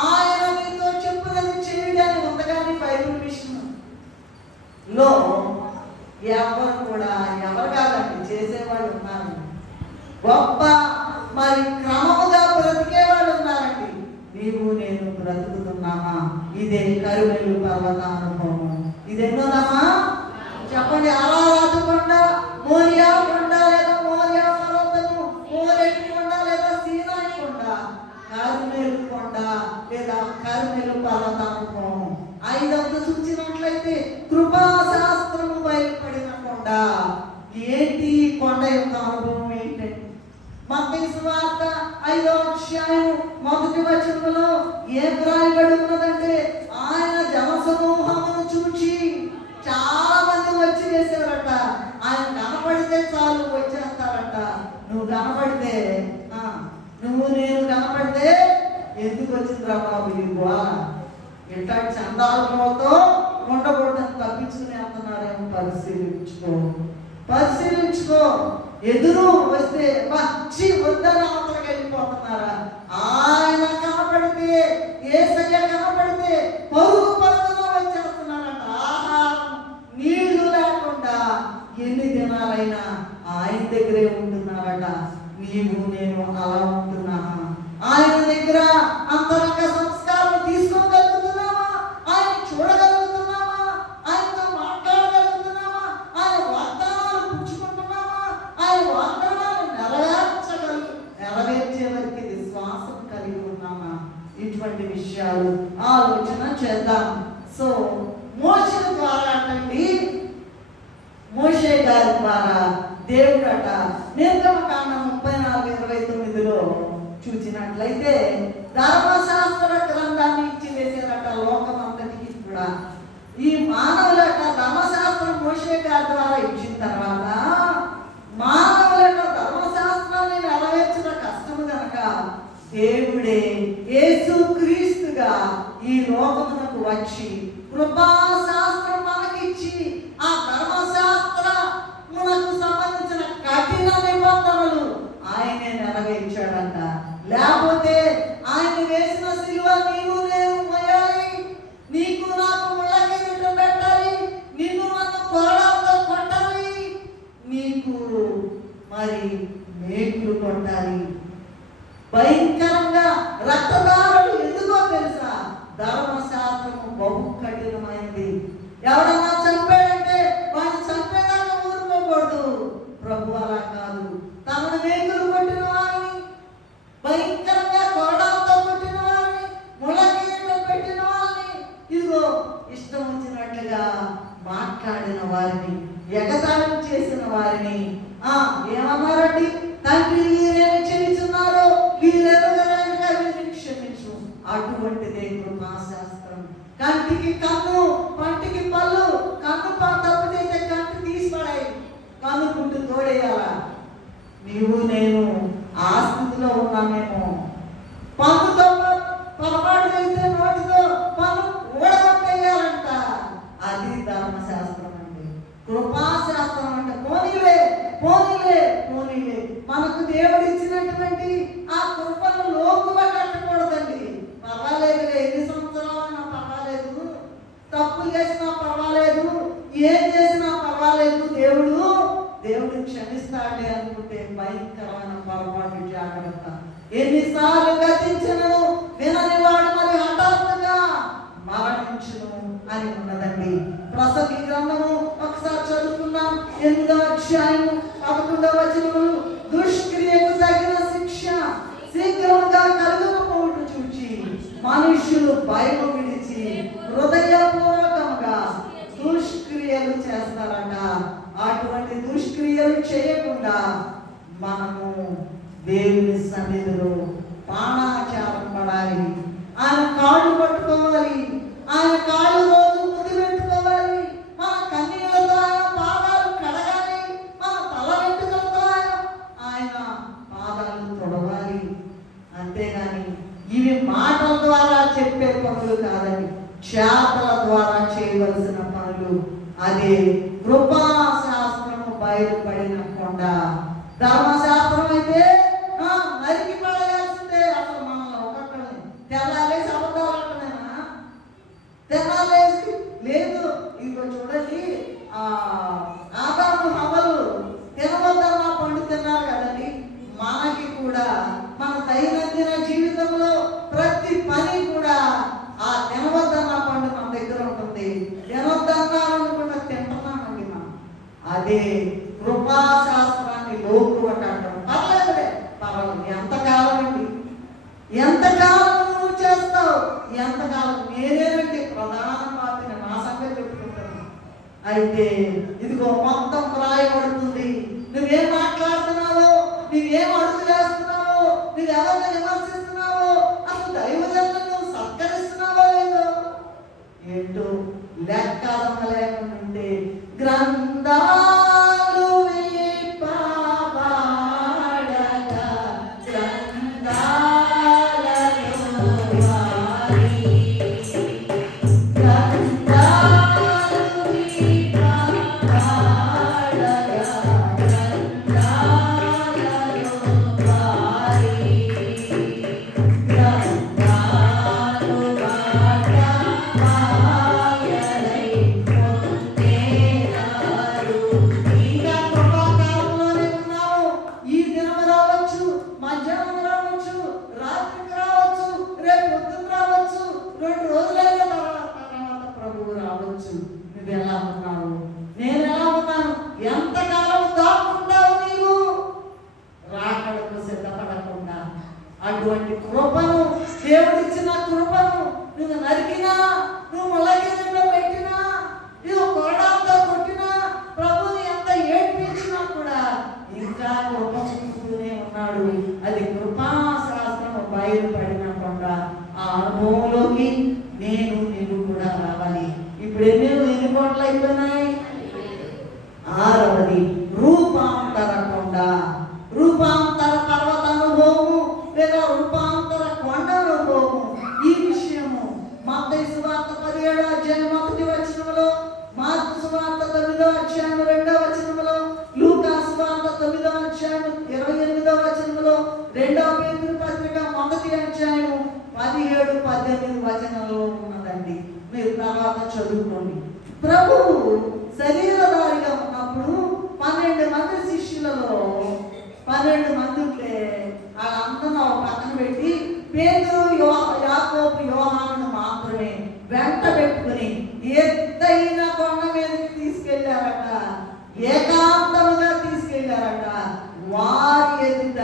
ఆయన మీతో చెప్పినది చేయడానికి ఉంది. కానీ బైబిల్ విషయంలో ఎవరు కాదండి, చేసేవాళ్ళు ఉన్నారు. గొప్ప మరి క్రమముగా బ్రతికేవాళ్ళు ఉన్నారండి. నీవు నేను బ్రతుకుతున్నామా? ఇదే కరుమేలు పర్వత అనుభవం. ఇదెన్నోదమ్మా చెప్పండి. అరారాతు కొండ, మోరియా కొండ లేదా మోరియా పర్వతము, మోరేటి కొండ లేదా సీనాయి కొండ, కరుమేలు కొండ లేదా కరుమేలు పర్వత అనుభవం. 5వ చూసినట్లయితే కృపాశాస్త్రము బయలుపడిన కొండ. ఏంటి కొండ యొక్క అనుభవం ఏంటంటే, మత్తయి సువార్త 5వ అధ్యాయం 1వ వచనంలో ఏం రాయబడి ఉన్నదంటే, ఆయన జనసమూహమును చూచి చాలా మంది వచ్చి వేసేవారట. ఆయన కనపడితే చాలు వచ్చేస్తారట. నువ్వు కనపడితే, నువ్వు నేను కనపడితే ఎందుకు వచ్చిందిరా బాబు ఈ గోళ? ఇట్లాంటి చందాలతో ఉండకూడదని తప్పించుకుని వెళ్తున్నారేమో పరిశీలించుకో. ఎదురు వస్తే పచ్చి వద్దని అవతలకి వెళ్ళిపోతున్నారా? ఆయన కనపడితే, యేసయ్య కనపడితే పరుగున వచ్చేస్తున్నారట. ఆహారం నీళ్లు లేకుండా ఎన్ని దినాలైనా ఆయన దగ్గరే ఉంటున్నారట. నీవు నేను అలా ఉంటున్నామా? ఆయన దగ్గర అంతరంగ సంస్కారం తీసుకోగలుగుతున్నామా? ఆయన చూడగలుగుతున్నామా? ఆయనతో మాట్లాడగలుగుతున్నామా? ఆయన వాగ్దానాలు పుచ్చుకుంటున్నామా? ఆయన వాగ్దానాలు నెరవేర్చే వరకు విశ్వాసం కలిగి ఉన్నామా? ఇటువంటి విషయాలు ఆలోచన చేద్దాం. సో మోషే ద్వారా అండి, మోషే గారి ద్వారా దేవుడట నిర్గమకాండం 34:29లో చూసినట్లయితే ధర్మశాస్త్ర గ్రంథాన్ని ఇచ్చి వేసేరట లోకమంతటికి కూడా. ఈ మానవులట ధర్మశాస్త్రం మోషే గారి ద్వారా ఇచ్చిన తర్వాత మానవులట ధర్మశాస్త్రాన్ని నెరవేర్చిన కష్టము కనుక దేవుడే యేసు క్రీస్తుగా ఈ లోకమునకు వచ్చి కృపాశాస్త్రం మనకిచ్చి ఆ ధర్మశాస్త్రమునకు సంబంధించిన కఠిన నిబంధనలు ఆయనే నెరవేర్చాడంట. లేకపోతే ఆయన వేసిన సిలువ నీవు నేను మోయాలి, నీకు నాకు ముళ్ళకిరీటం పెట్టాలి, నిన్ను నన్ను కొరడాలతో కొట్టాలి, నీకు మరి మేకులు కొట్టాలి, భయంకరంగా రక్తదారులు. ఎందుకో తెలుసా? ధర్మశాస్త్రము బహు కఠినమైనది. ఎవడన్నా చంపాడంటే వాడిని చంపేదాకా ఊరుకోకూడదు. ప్రభు అలా కాదు. తమను మేకులు కొట్టిన వారిని, భయంకరంగా కొరడాలతో కొట్టిన వారిని, ముళ్ళకిరీటం పెట్టిన వారిని, ఇదిగో ఇష్టం వచ్చినట్లుగా మాట్లాడిన వారిని, ఎగతాళి చేసిన వారిని ఏమన్నారండి? తండ్రి వీరేమి చేయుచున్నారో వీరెరుగనగా వీరిని క్షమించు. అటువంటిదే కృపాశాస్త్రం. కంటికి కన్ను, పంటికి పళ్ళు. కన్ను తప్పితే కంటి తీసి పడాయి, కన్ను పుట్టు తోడేయాలా? నీవు నేను ఆ స్థితిలో ఉన్నామేమో. పన్నుతో పొరపాటు చేస్తే నోటితో పన్ను ఊడగొట్టేయాలంట. అది ధర్మశాస్త్రం అండి. కృపాశాస్త్రం అంటే పోనీలే మనకు దేవుడు ఇచ్చినటువంటి ఆ కృపను లోకుగా కట్టకూడదండి. పర్వాలేదులే, ఎన్ని సంవత్సరాలైనా పర్వాలేదు, తప్పు చేసినా పర్వాలేదు, ఏం చేసినా పర్వాలేదు, దేవుడు క్షమిస్తాడే అనుకుంటే భయంకరమైన పొరపాటు. జాగ్రత్త. ఎన్నిసార్లు గతించను వినని వాడు మరి హఠాత్తుగా మరణించును. అని ఉన్నదండి. ప్రసంగి గ్రంథము ఒకసారి చదువుకున్నాం, 8వ అధ్యాయము 11వ వచనము, దుష్క్రియకు తగిన శిక్ష శీఘ్రముగా కలుగకపోవటం చూచి మనుష్యులు భయము విడిచి హృదయపూర్వకంగా దుష్క్రియలు చేస్తారట. అటువంటి దుష్క్రియలు చేయకుండా మనము దేవుని సన్నిధిలో పానాచారం పడాలి. ఆయన కాళ్ళు పట్టుకోవాలి, ఆయన కాళ్ళు రోజు ముద్దు పెట్టుకోవాలి. మన కన్నీళ్లతో ఆయన పాదాలు కడగాలి, మన తల వెంట్రుకలతో ఆయన పాదాలు తొడవాలి. అంతేగాని ఇవి మాటల ద్వారా చెప్పే పనులు కాదని, చేతల ద్వారా చేయవలసిన పనులు. అదే కృపాశాస్త్రము బయలుపడిన కొండ. ధర్మశాస్త్రం అయితే నరికి పడేయాల్సిందే. అసలు మనల్ని ఒక్కొక్కరిని తెల్లాలేసి అబద్ధాలు అంటున్నానా? తెల్లాలేసి లేదు. ఇంకో చూడండి, ఆదాము హవ్వలు తినవద్దన్న పండు తిన్నారు కదండి. మనకి కూడా మన దైనందిన జీవితంలో ప్రతి పని కూడా ఆ తినవద్దన్న పండు మన దగ్గర ఉంటుంది. తినవద్దన్నారనుకున్న తింటున్నామండి మనం. అదే కృపాశాస్త్రాన్ని లోకువట అంటాం. పర్లేదులే, పర్వాలేదు. ఎంతకాలం అండి, ఎంతకాలం నువ్వు చేస్తావు? ఎంతకాలం? నేనేనండి ప్రధాన పాత్ర, నా సంగతి చెప్పుకుంటాను. అయితే ఇదిగో మొత్తం రాయబడుతుంది. నువ్వేం మాట్లాడుతున్నావో, నువ్వేం అడుగు చేస్తున్నావో, నువ్వు ఎవరిని విమర్శిస్తున్నావో, అసలు దైవజనులను నువ్వు సత్కరిస్తున్నావో లేదో ఏంటో లెక్కదమ్మ లేకుండా ఉంటే గ్రంథాలు అటువంటి కృపను, దేవుడిచ్చిన కృపను నువ్వు నరికినా, నువ్వు ముళ్ళకిరీటం పెట్టినా, నువ్వు కొరడాలతో కొట్టినా, ప్రభుని ఎంత ఏడ్పించినా కూడా ఇంకా కృప చూస్తూనే ఉన్నాడు. అది కృపాశాస్త్రము బయలుపడినకుండా ఆ అనుభవంలోకి నేను కూడా రావాలి. ఇప్పుడు ఎన్ని కోట్లు అయిపోయినాయి? 6వది రూపాంతర కొండ. రూపాంతర పర్వత అనుభవము లేదా రూపాంతర కొండ అనుభవము. ఈ విషయము మత్తయి సువార్త 17వ అధ్యాయం 1వ వచనములో, మార్కు సువార్త 9వ అధ్యాయం 2వ వచనములో, లూకా సువార్త 9వ అధ్యాయం 28వ వచనములో, 2వ పేతురు పత్రిక 1వ అధ్యాయం 17, 18 వచనాలలో ఉన్నదండి. మీరు తర్వాత చదువుకోండి. ప్రభువు శరీరధారిగా ఉన్నప్పుడు 12 మంది శిష్యులలో 12 మంది ఉంటే వాళ్ళందరూ పక్కన పెట్టి పేతురు, యాకోబు, యోహానును మాత్రమే వెంట పెట్టుకుని ఎత్తైన కొండ మీదకి తీసుకెళ్లారట. ఏకాంతముగా తీసుకెళ్లారట. వారి ఎదుట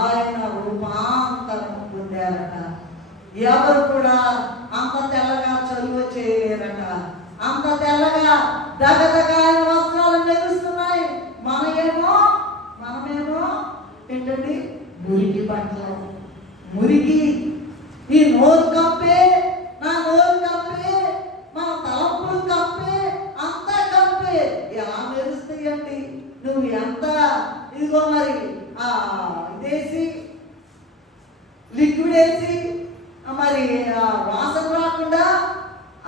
ఆయన రూపాంతరం పొందారట. ఎవరు కూడా అంత తెల్లగా చలువ చేయలేరట. అంత తెల్లగా దగదగా ఆయన వస్త్రాలు మెరుస్తున్నాయి. మనమేమో ఏంటండి, మురికి బట్టలు, మురికి. నీ నోరు కప్పే, నా నోరు కప్పే, మన తలంపులు కప్పే, అంతా కప్పే. ఎలా మెరుస్తాయండి? నువ్వు ఎంత ఇదిగో మరి ఇదేసి లిక్విడ్ వేసి మరి వాసన రాకుండా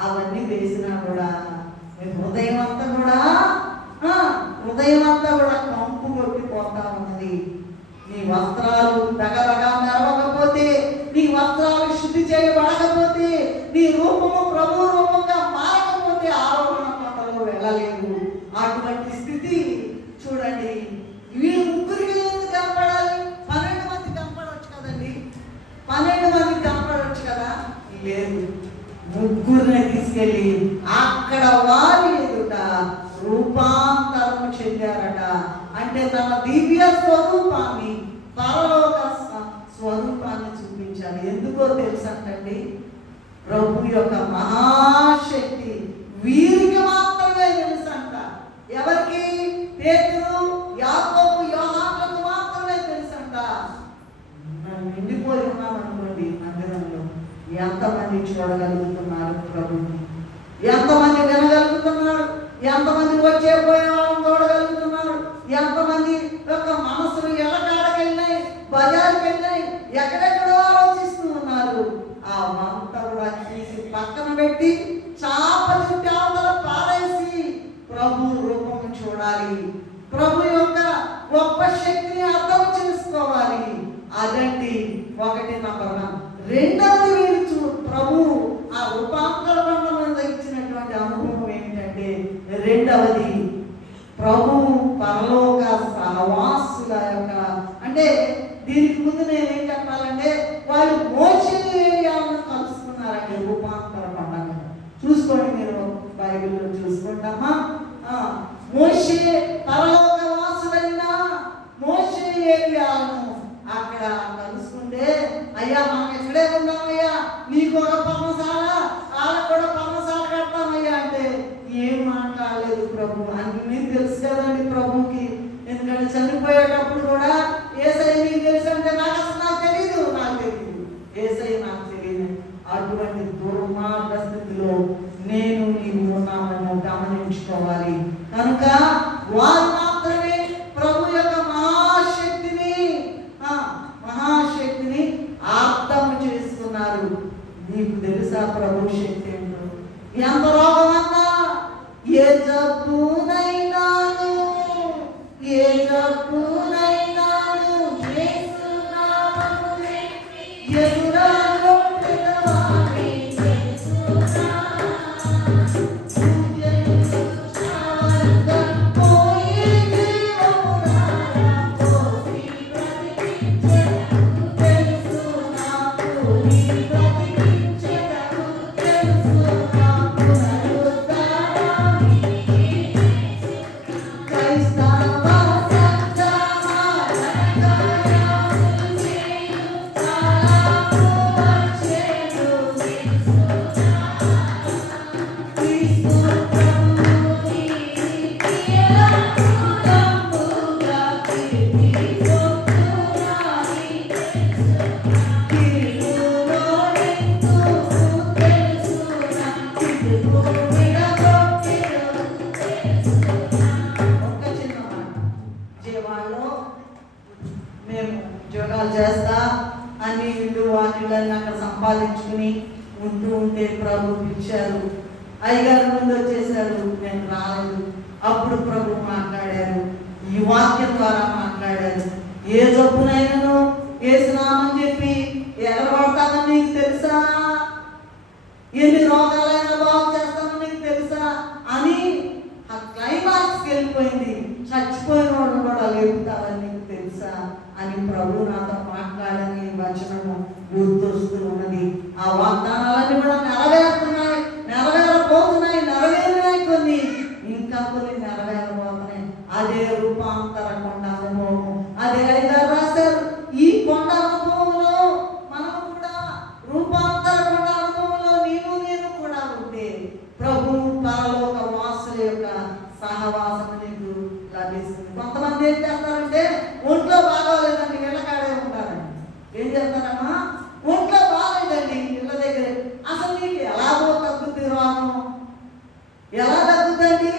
అవన్నీ వేసినా కూడా హృదయం అంతా కూడా కంపు కొట్టిపోతా ఉన్నది. నీ వస్త్రాలు దగదగా మెరవకపోతే, నీ వస్త్రాలు శుద్ధి చేయబడకపోతే, నీ రూపము ప్రభు రూపంగా మారకపోతే ఆరోహణ కొండలో వెళ్ళలేవు. అటువంటి స్థితి చూడండి. వీళ్ళు ముగ్గురికి ఎందుకు కనపడాలి? 12 మంది కనపడవచ్చు కదండి. 12 మంది కనపడవచ్చు కదా. లేదు, ముగ్గురిని తీసుకెళ్ళి అక్కడ వారి ఎదుట రూపాంతరం చెందారట. అంటే తన దివ్య స్వరూపాన్ని, పరలోక స్వరూపాన్ని చూపించారు. ఎందుకో తెలుసండి, ప్రభు యొక్క మహాశక్తి వీరికి మాత్రమే తెలుసంట. ఎవరికి? పేతురు, యాకోబు, యోహానులకు మాత్రమే తెలుసంట. నిండిపోయి ఉన్నాం అనుకోండి మందిరంలో, ఎంతమంది చూడగలుగుతున్నారు ప్రభుని? ఎంతమంది వినగలుగుతున్నారు? ఎంతమంది వచ్చే పోయే వాళ్ళని చూడగలుగుతున్నారు? ఎంతమంది యొక్క మనసులు ఎల్లకాడకి వెళ్ళినాయి, బజార్కి వెళ్ళినాయి, ఎక్కడెక్కడో ఆలోచిస్తూ ఉన్నారు. ఆ మంట కూడా తీసి పక్కన పెట్టి చాప చుట్టి అవతల పారేసి ప్రభు రూపం చూడాలి, ప్రభు యొక్క గొప్ప శక్తిని అర్థం చేసుకోవాలి. అదండి ఒకటి నంబర్ 1. రెండవది వీరు ప్రభు ఆ రూపాంతర బంధం మీద ఇచ్చినటువంటి అనుభవం ఏమిటంటే, రెండవది ప్రభు పరలోక సహవాసుల యొక్క, అంటే దీనికి ముందు నేనేం చెప్పాలంటే, వాళ్ళు మోషే ఏలియాలను కలుసుకున్నారండి రూపాంతర బంధం. చూసుకోండి, మీరు బైబిల్లో చూసుకుంటామా? మోషే పరలోక వాసులైన మోషే ఏలియాలను అక్కడ కలుసుకుంటే, అయ్యా మనం ఎక్కడే ఉన్నామయ్యా, నీకు ఒక పర్ణశాల, వాళ్ళకు కూడా పర్ణశాల కడతామయ్యా అంటే ఏం మాట్లాడలేదు ప్రభు. అన్నీ తెలుసు కదండి ప్రభుకి. ఎందుకంటే చనిపోయేటప్పుడు కూడా యేసయ్య నీకు తెలుసు అంటే నాకు తెలియదు, యేసయ్య నాకు తెలియదు. అటువంటి దుర్మార్గ స్థితిలో నేను నీవు ఉన్నామని గమనించుకోవాలి. కనుక వారు మాత్రమే ప్రభు యొక్క మహాశక్తిని అర్థం చేసుకున్నారు. నీకు తెలుసా ప్రభు శక్తి ఏంటో? ఎంత రోగమన్నా, ఏ జబ్బునైనాను చేస్తా అని ఇల్లు వాటిళ్ళని అక్కడ సంపాదించుకుని ఉంటే ప్రభు పిలిచారు. అయ్యగారు ముందు వచ్చేసారు, నేను రాలేదు. అప్పుడు ప్రభు మాట్లాడారు, ఈ వాక్యం ద్వారా మాట్లాడారు. ఏ జబ్బునైనాను ఏసునామని చెప్పి ఎగరబడతానని నీకు తెలుసా? ఎన్ని రోగాలైనా బాగు చేస్తానని నీకు తెలుసా అని ఆ క్లైమాక్స్కి వెళ్ళిపోయింది. చచ్చిపోయిన వాడు కూడా లేపుతావని నీకు తెలుసా అని ప్రభు నాతో మాట్లాడని వచనము గుర్తొస్తూ ఉన్నది. ఆ వాగ్దానాలన్నీ కూడా నెరవేరుతున్నాయి, నెరవేరబోతున్నాయి, నెరవేరినాయి, కొన్ని ఇంకా కొన్ని నెరవేరబోతున్నాయి. అదే రూపాంతర కొండ అనుభవం. అదే అయ్యగారు రాశారు, ఈ కొండ అనుభవంలో మనం కూడా రూపాంతర కొండ అనుభవంలో నేను కూడా ఉంటే ప్రభు పరలోక వాసుల యొక్క సహవాసం నీకు లభిస్తుంది. కొంతమంది ఏం చేస్తారంటే, ఒంట్లో బాగోలేదండి ఇళ్ళకాడే ఉంటారండి. ఏం చేస్తారమ్మా? ఒంట్లో బాగోలేదండి ఇళ్ళ దగ్గర. అసలు నీకు ఎలాగో తగ్గుతుంది రోగం? ఎలా తగ్గుతుంది?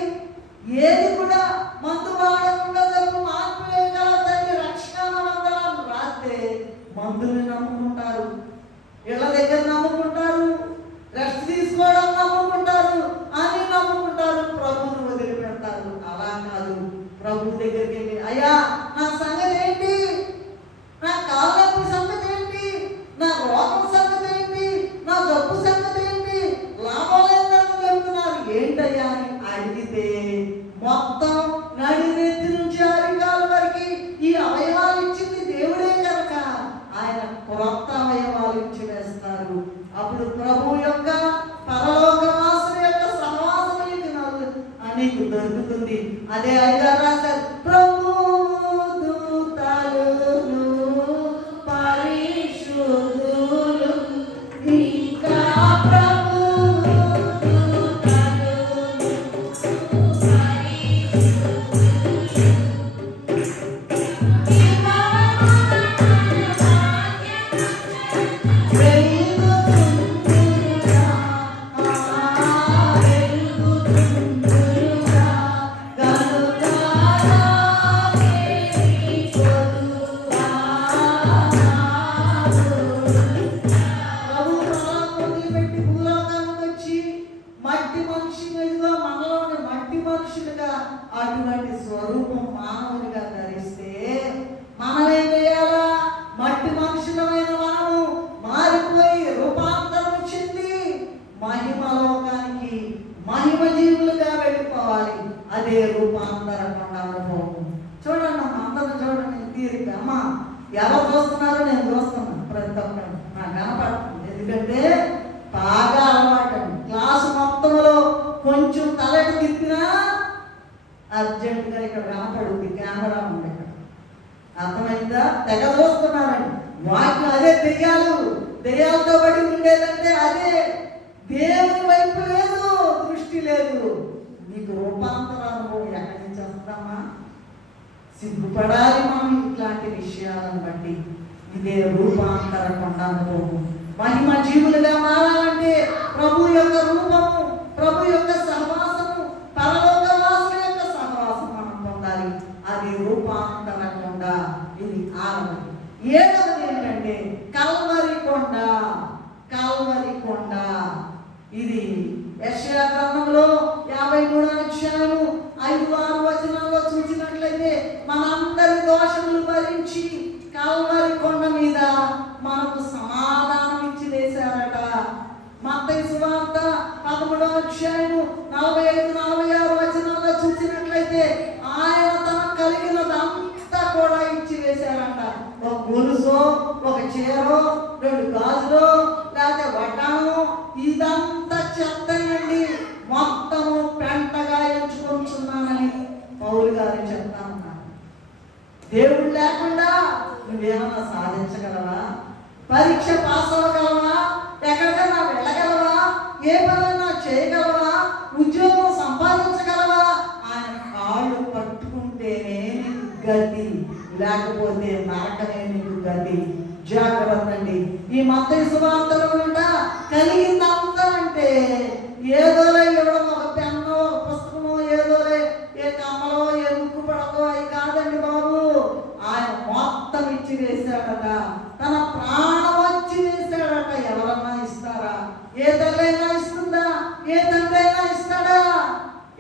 ఏది కూడా మందు వాడకుండా జబ్బు మానిపోయగలదని రక్షణ మందరాలు రాస్తే మందుని నమ్ముకుంటారు, ఇళ్ళ దగ్గర నమ్ముకుంటారు, రెస్ట్ తీసుకోవడం నమ్ముకుంటారు, అని నమ్ముకుంటారు, ప్రభువును వదిలిపెడతారు. అలా కాదు, ప్రభు దగ్గరికి వెళ్ళి, అయ్యా నా సంగతి ఏంటి, నా కాళ్ళ సంగతి ఏంటి, నా రోగం సంగతి ఏంటి, నా జబ్బు సంగతి ఏంటి, లాభం లేదని చెప్తున్నారు ఏంటయ్యా అని అడిగితే మొత్తం నడినెత్తి నుంచి అరికాల వరకు ఈ అవయవాలు ఇచ్చింది దేవుడే కనుక ఆయన క్రొత్త అవయవాలు ఇచ్చి వేస్తారు. అప్పుడు ప్రభు యొక్క పరలోక వాసుల నీకు దొరుకుతుంది. అదే అయ్యగారు రాశారు, ప్రభు దూతలును పరిశుద్ధులు ఇంకా ప్రభు అటువంటి స్వరూపం మానవునిగా ధరిస్తే మనమేం చేయాలా? మట్టి మనుషులమైన మనము మారిపోయి రూపాంతరం చెంది మహిమలోకానికి మహిమ జీవులుగా వెళ్ళిపోవాలి. అదే రూపాంతర కొండ అనుభవం. చూడండి అమ్మ, అందరూ చూడండి తీరిక. అమ్మ ఎలా చూస్తున్నారో నేను చూస్తున్నాను. ప్రతి ఒక్కరు నాకు కనపడుతుంది. ఎందుకంటే బాగా అలవాటు. క్లాసు మొత్తంలో కొంచెం తలెట తిప్పినా అర్జెంటుగా ఇక్కడ కనపడుద్ది. కెమెరా ఉంది ఇక్కడ. అర్థమైందా? తెగ చూస్తున్నారండి. వాటిని అదే దెయ్యాలతో పడి ఉండేదంటే అదే. దేవుని వైపు లేదు, దృష్టి లేదు. నీకు రూపాంతర అనుభవం ఎక్కడి నుంచి వస్తామా? సిగ్గుపడాలి మనం ఇట్లాంటి విషయాలను బట్టి. ఇదే రూపాంతర కొండ అనుభవం. మహిమ జీవులుగా మారాలంటే ప్రభు యొక్క రూపము, ప్రభు యొక్క సహవాసము, పరలోకవాసుల యొక్క సహవాసం మనం పొందాలి. అది రూపాంతర కొండ. ఇది 6వది. 7వది ఏంటంటే కల్వరి కొండ. కల్వరి కొండ ఇది యెషయా గ్రంథంలో 53వ అధ్యాయము 5-6 వచనాల్లో చూసినట్లయితే మనందరి దోషములు భరించి కల్వరి కొండ మీద మనకు సమాధానం ఇచ్చి వేశారట. మత్తయి సువార్త 13వ అధ్యాయము 45-46 వచనాల్లో చూసినట్లయితే ఆయన తనకు కలిగినదంతా కూడా ఇచ్చి వేశారంట. ఒక గొలుసో, ఒక చీరో, 2 గాజులో, లేకపోతే వడ్డానో, ఇదంతా చెత్తనండి, మొత్తము పెంటగా ఎంచుకుంటున్నానని పౌలు గారు చెప్తా ఉన్నారు. దేవుడు లేకుండా నువ్వేమన్నా సాధించగలవా? పరీక్ష పాస్ అవ్వగలవా? ఎక్కడికైనా వెళ్ళగలవా? ఏ పనైనా చేయగలవా? ఉద్యోగం సంపాదించగలవా? ఆయన కాళ్ళు పట్టుకుంటేనే నీకు గతి, లేకపోతే నరకమే నీకు గతి. జాగ్రత్త అండి. ఈ మత్తయి సువార్తలో కలిగిందంతా అంటే ఏదోలే ఇవ్వడం, ఒక పెన్నో, ఒక పుస్తకమో, ఏదోలే, ఏ కమ్మలో, ఏ ముక్కు పడకో అవి కాదండి బాబు. ఆయన మొత్తం ఇచ్చి వేశాడట. తన ప్రాణం వచ్చి వేశాడట. ఎవరన్నా ఇస్తారా? ఏ తల్లైనా ఇస్తుందా? ఏ తండ్రి అయినా ఇస్తాడా?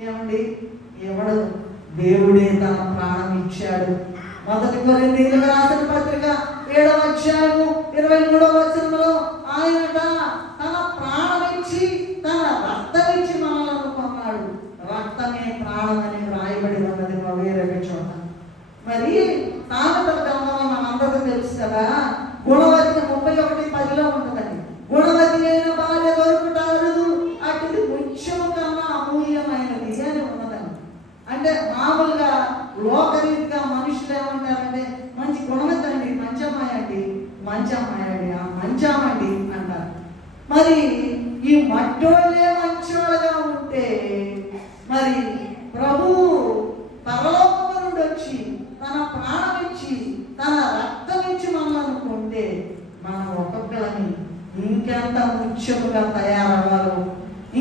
ఏమండి? ఎవడు? దేవుడే తన ప్రాణం ఇచ్చాడు. 1 కొరింథీయులకు రాసిన పత్రిక 7వ అధ్యాయము 23వ వచనంలో ఆయనట తన ప్రాణం ఇచ్చి, తన రక్తం ఇచ్చి మనలను కొన్నాడు. రక్తమే ప్రాణం అని రాయబడి ఉన్నది వేరే చోట. మరి సామెతల గ్రంథంలో మనందరికీ తెలుసు కదా, గుణవతి 31:10లో ఉంటుందండి. గుణవతి అయిన భార్య దొరుకుట అరుదు, అటుది ముత్యము కన్నా అమూల్యమైనది అని ఉన్నదండి. అంటే మామూలుగా లోకరీతిగా మనుషులు ఏమంటారంటే మంచి గుణవతి అండి, మంచి అమ్మాయి అండి, మంచి అమ్మాయి అండి, ఆ మంచి అమ్మండి అంటారు. మరి ఈ మట్టోళ్ళే మంచోళ్ళగా ఉంటే మరి ప్రభు పరలోకం నుండి వచ్చి తన ప్రాణం ఇచ్చి తన రక్తం ఇచ్చి మనల్ని కొంటే మనం ఒక్కొక్కరిని ఇంకెంత ముత్యముగా తయారవ్వాలో,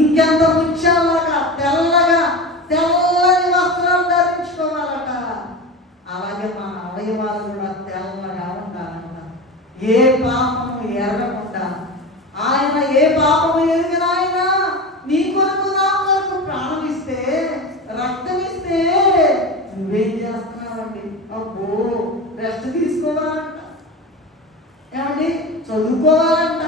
ఇంకెంత ముత్యాలాగా తెల్లగా తెల్లని వస్త్రాలు ధరించుకోవాలట. అలాగే మన అవయవాలు కూడా తెల్లగా ఉండాలంట. ఏ పాపము ఎరగకుండా. ఆయన ఏ పాపము ఎరిగిన ఆయన నీ కొరకు నా కొరకు ప్రాణం ఇస్తే, రక్తం ఇస్తే నువ్వేం చేస్తున్నావండి? అబ్బో, రెస్ట్ తీసుకోవాలంట, ఏమండి, చదువుకోవాలంట,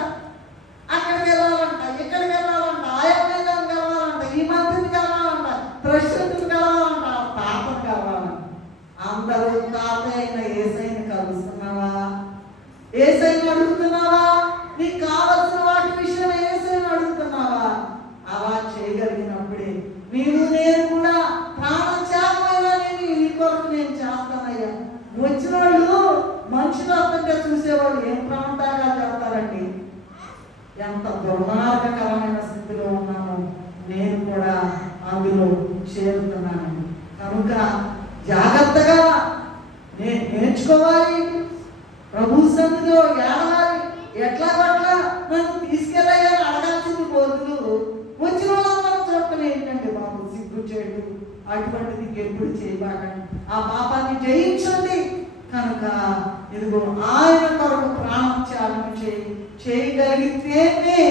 అక్కడికి వెళ్ళాలంట, ఇక్కడికి వెళ్ళాలంట, ఆయుర్వేదానికి వెళ్ళాలంట, ఈ మంత్రికి వెళ్ళాలంట, ప్రశ్నకు వెళ్ళాలంట, తాతకు వెళ్ళాలంట. అందరూ తాత అయిన యేసయ్యని కలుస్తున్నావా? యేసయ్యని అడుగుతున్నావా? నీకు కావలసిన వాటి విషయం యేసయ్యని అడుగుతున్నావా? అలా చేయగలిగినప్పుడే నీవు నేను కూడా దుర్మార్గకరమైన స్థితిలో ఉన్నాను, నేను కూడా అందులో చేరుతున్నాను. కనుక జాగ్రత్తగా నేర్చుకోవాలి. ప్రభు సన్నిధిలో ఏడవాలి. ఎట్లా నన్ను తీసుకెళ్ళాయని అడగాల్సింది బోధులు వచ్చిన వాళ్ళందరూ చూడటం ఏంటంటే బాబు సిగ్గుచేటు అటువంటిది ఎప్పుడు చేయబాకండి, ఆ పాపాన్ని జయించండి. కనుక ఇదిగో ఆయన కొరకు ప్రాణత్యాగం చేయగలిగితేనే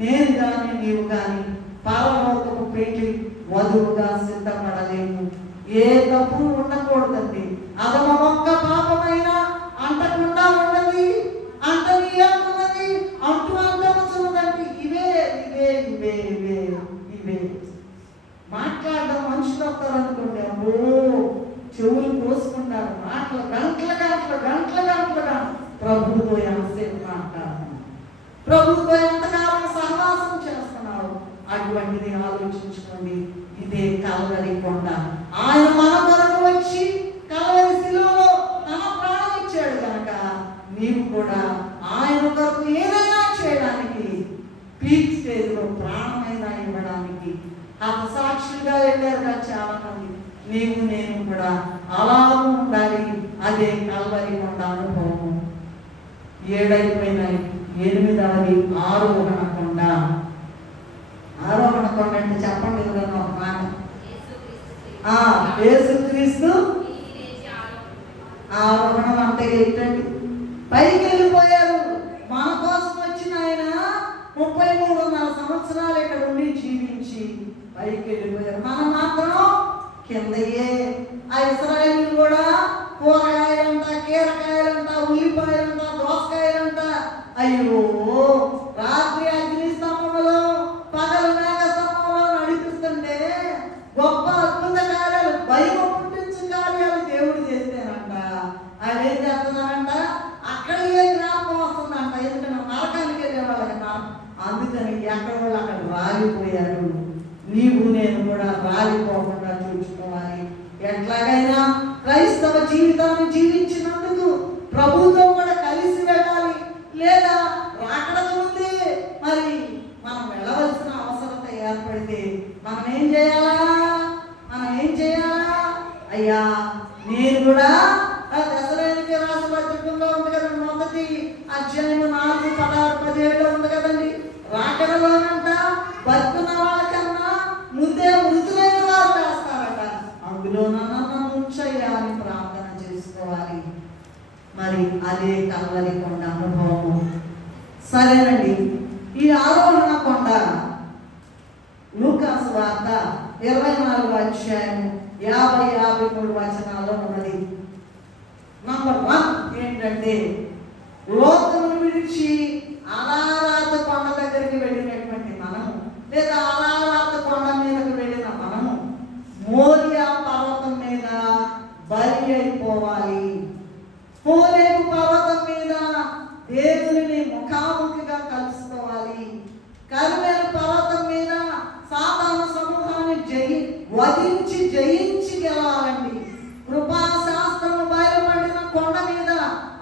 నేను కానీ నీవు కానీ పరలోకపు పెళ్లి వధువుగా సిద్ధపడలేము. ఏ తప్పు ఉండకూడదండి. అదమ ఒక్క పాపమైనా అంటకుండా ఉన్నది, అంటనీయకున్నది, అంటున్నదండి. ఇవే ఇవే ఇవే ఇవే ఇవే మాట్లాడడం. మనుషులు వస్తారు అనుకోండి, అబ్బో చెవులు కోసుకుంటారు, మాటలు గంటలుగా ప్రభువుతో ఎంతసేపు మాట్లాడుతున్నావు, ప్రభువుతో ఎంతకాలం సహవాసం చేస్తున్నావు. అటువంటిది ఆలోచించుకోండి. ఇదే కల్వరి కొండ. ఆయన మన కొరకు వచ్చి కల్వరి శిలువలో తన ప్రాణం ఇచ్చాడు కనుక నీవు కూడా ఆయన కొరకు ఏదైనా చేయడానికి, పీక్ స్టేజ్లో ప్రాణమైనా ఇవ్వడానికి హతసాక్షులుగా వెళ్ళారు కదా చాలా మంది. నీవు నేను కూడా అలా ఉండాలి. అదే కల్వరి కొండ అనుభవం. 7 అయిపోయినాయి. 8వది ఆరోహణ కొండ. ఆరోహణ కొండ అంటే చెప్పండి ఎవరైనా ఒక మాట. యేసుక్రీస్తు ఆరోహణం అంటే ఏంటండి? పైకి వెళ్ళిపోయారు. మన కోసం వచ్చిన ఆయన 33.5 సంవత్సరాలు ఇక్కడ ఉండి జీవించి పైకి వెళ్ళిపోయారు. మనం మాత్రం కిందయే. ఆ ఇశ్రాయేలీయులు కూడా కూరగాయలంట, కీరకాయలంట, ఉల్లిపాయలంట, దోసకాయలంట. అయ్యో, రాత్రి అగ్ని స్తంభంలో పగలు మేఘ స్తంభంలో నడిపిస్తుంటే గొప్ప అద్భుత కార్యాలు, భయం పుట్టించే కార్యాలు దేవుడు చేస్తేనంట అవేం చేస్తున్నారంట, అక్కడ ఏ జ్ఞాపకం వస్తుందంట. ఎందుకంటే నరకానికి వెళ్ళే వాళ్ళకి అందుకని ఎక్కడ వాళ్ళు అక్కడ రాలిపోయారు. నీవు నేను కూడా రాలిపోకుండా చూసుకోవాలి. ఎట్లాగైనా క్రైస్తవ జీవితాన్ని జీవించినందుకు ప్రభుతో కూడా కలిసి వెళ్ళాలి. లేదా రాకడకు ముందే మరి మనం వెళ్ళవలసిన అవసరత ఏర్పడితే మనం ఏం చేయాలా? అయ్యా, నేను కూడా దశలోనికి రాసిన పత్రికల్లో ఉంది కదండి, 1 అధ్యాయం 4, 16, 17 ఉంది కదండి. రాకడలోనంట బతుకున్న వాళ్ళకన్నా ముందే మృతులైన వారు చేస్తారట. అందులో నన్ను ఉంచయ్యా అని ప్రార్థన చేసుకోవాలి. మరి అదే కల్వరి కొండ అనుభవం. సరేనండి. ఈ ఆరోహణ కొండ లూకాసు వార్త 24వ అధ్యాయం 50-53 వచనాల్లో ఉన్నది. నంబర్ 1 ఏంటంటే, లోకమును విడిచి అరారాత కొండ దగ్గరికి వెళ్ళినటువంటి మనము, లేదా అరారాత కొండ మీదకు వెళ్ళిన మనము మోరియా పర్వతం మీద బలి అయిపోవాలి. హోరేబు పర్వతం మీద దేవుని ముఖాముఖిగా కలుసుకోవాలి. కర్మెలు పర్వతం మీద సాతాను సమూహాన్ని జయించి గెలవాలండి. కృపాశాస్త్రము బయలుపడిన కొండ మీద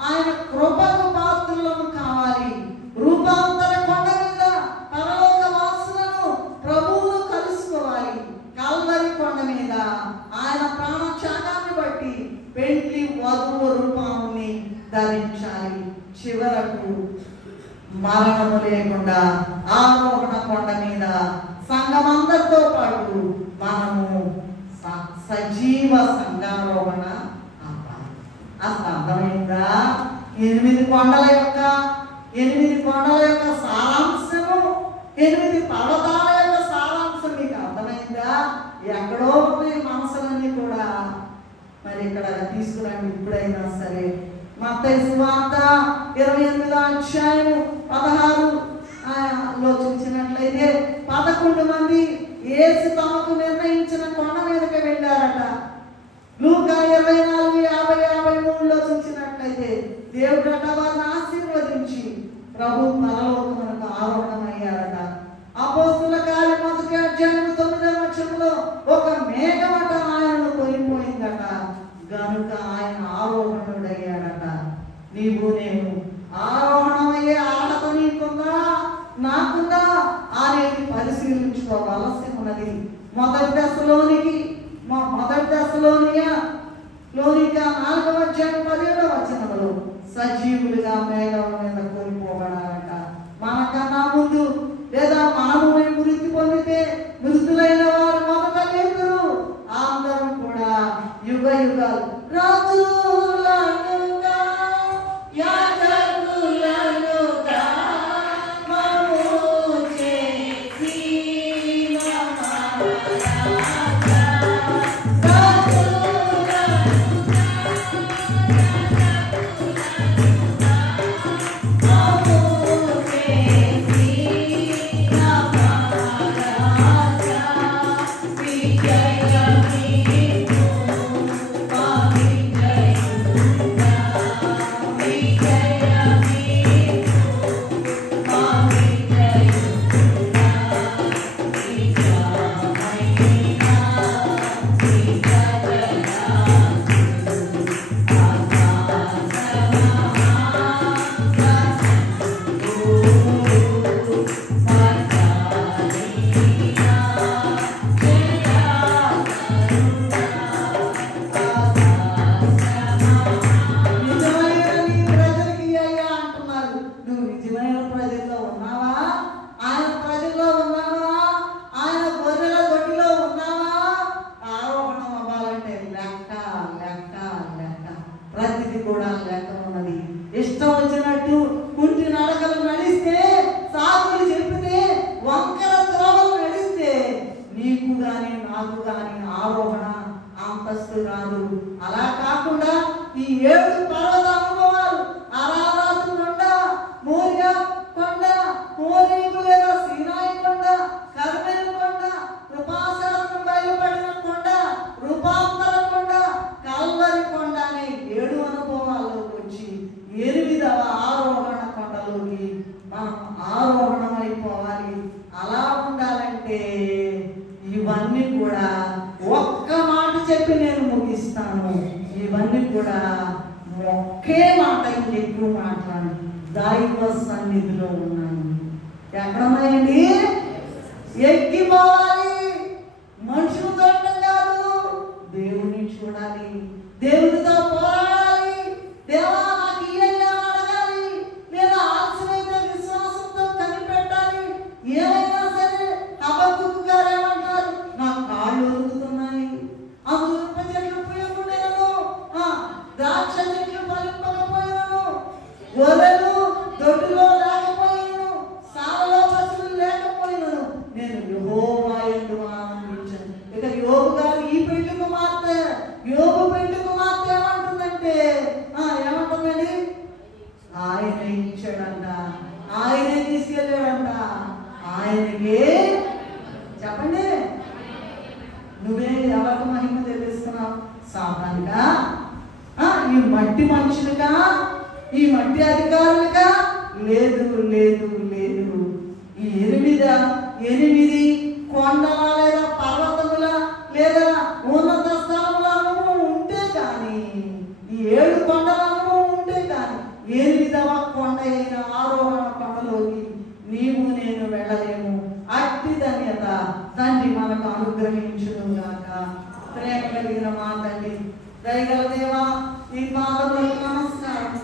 ఆయన కృపకు పాత్రలను కావాలి. రూపాంతర కొండ మీద పరలోక వాసులను ప్రభువును కలుసుకోవాలి. కల్వరి కొండ మీద ఆయన ప్రాణత్యాగాన్ని బట్టి పెండ్లి వధువు రూపాన్ని ధరించాలి. చివరకు మరణము లేకుండా ఆరోహణ కొండ మీద సంఘమందరితో పాటు మనము సజీవ సంఘారోహణ అవ్వాలి. అసలు అర్థమైందా? 8 కొండల యొక్క సారాంశము, 8 పర్వతాల యొక్క సారాంశం మీకు అర్థమైందా? ఎక్కడో ఉన్నాయి మనసులన్నీ కూడా. మరి ఇక్కడ తీసుకురండి ఇప్పుడైనా సరే. మత్తయి సువార్త 28వ అధ్యాయం 16లో చూసినట్లయితే 11 మంది యేసు తమకు నిర్ణయించిన కొండ మీదకి వెళ్ళారట. లూకా 24:50-53లో చూసినట్లయితే దేవుడట వారిని ఆశీర్వదించి ప్రభు పరలోకమునకు ఆరోహణమయ్యారట. అపోస్తుల కార్యం 1వ అధ్యాయం 9వ వచనంలో ఒక మేఘమట ఆయనను కొనిపోయిందట. గనుక ఆయన ఆరోహణుడయ్యాడట. నీవు నేను ఆరోహణమయ్యే అర్హత నీకుందా? నాకు అధ్యాయం 17వ వచనంలో సజీవులుగా మేఘం మీద కోల్పోబడాలట. మనకన్నా ముందు లేదా మనము మృతి పొందితే మృతులైన వారు మొదట లేదురు. అందరం కూడా యుగ యుగాలు రాజులనుగా యాజకులనుగా మమ్ము చేసిన మహారాజా. ప్రతిది కూడా లెక్క ఉన్నది. ఇష్టం వచ్చినట్టు కుంటి నడకలు నడిస్తే, సాకులు చెప్పితే, వంకర త్రోవలు నడిస్తే నీకు గాని నాకు గాని ఆరోహణ అంతస్తు రాదు. అలా కాకుండా ఈ 7 పర్వత అనుభవాలు అరారాతు కొండ, మోరియా కొండ, మోరీకు లేదా సీనాయి కొండ, కర్మెలు కొండ, కృపాశాస్త్రం బయలుపడిన కొండ, రూపాంతర కొండ, కల్వరి కొండ అనే 7 అనుభవాల్లోకి వచ్చి 8వ ఆరోహణ కొండలోకి మనం ఆరోహణం అయిపోవాలి. అలా ఉండాలంటే ఇవన్నీ కూడా ఒక్క మాట చెప్పి నేను ముగిస్తాను. ఇవన్నీ కూడా ఒకే మాట, ఇంకెక్కువ మాట్లాడు. దైవ సన్నిధిలో ఉన్నాను. ఎక్కడున్నాయండి? ఎక్కిపోవాలి. మనుషులు చూడటం కాదు, దేవుణ్ణి చూడాలి, దేవునితో పోరాడాలి. దేవా నాకు ఇయ్యయ్యా అడగాలి, లేదా ఆలస్యమైతే విశ్వాసంతో కనిపెట్టాలి. ఏమైనా సరే హబక్కూకు గారు ఏమంటారు? నా కాళ్ళు ఒరుగుతున్నాయి, అంగుళ చెట్లు పూయకుండాను, ద్రాక్ష చెట్లు ఫలింపకపోయాను, గొర్రెలు దొడ్డిలో లేకపోయాను, సాలలో పశువులు లేకపోయాను, నేను యెహోవా యందు ఆనందించాను. ఇక యోబు గారు ఈ పెళ్లి కుమార్తె, యోబు పెళ్లి కుమార్తె ఏమంటుందంటే ఏమంటుందండి? ఆయన ఇచ్చాడంట, ఆయన తీసుకెళ్ళాడంట, ఆయనకే చెప్పండి. నువ్వే ఎవరికి మహిమ తెలిస్తున్నావు? సాతానుకా? ఈ మట్టి మనుషులుగా, ఈ మట్టి అధికారులుగా? లేదు లేదు లేదు. ఈ 8 కొండల లేదా పర్వతముల లేదా ఉన్నత స్థలముల అనుభవం ఉంటే కానీ, ఈ 7 కొండల అనుభవం ఉంటే కానీ 8వ కొండ అయిన ఆరోహణ కొండలోకి నీవు నేను వెళ్ళలేము. అట్టి ధన్యత తండ్రి మనకు అనుగ్రహించును గాక. ప్రేమ కలిగిన మా తండ్రి, దయగల దేవా, ఈ పాదములకు నమస్కారం.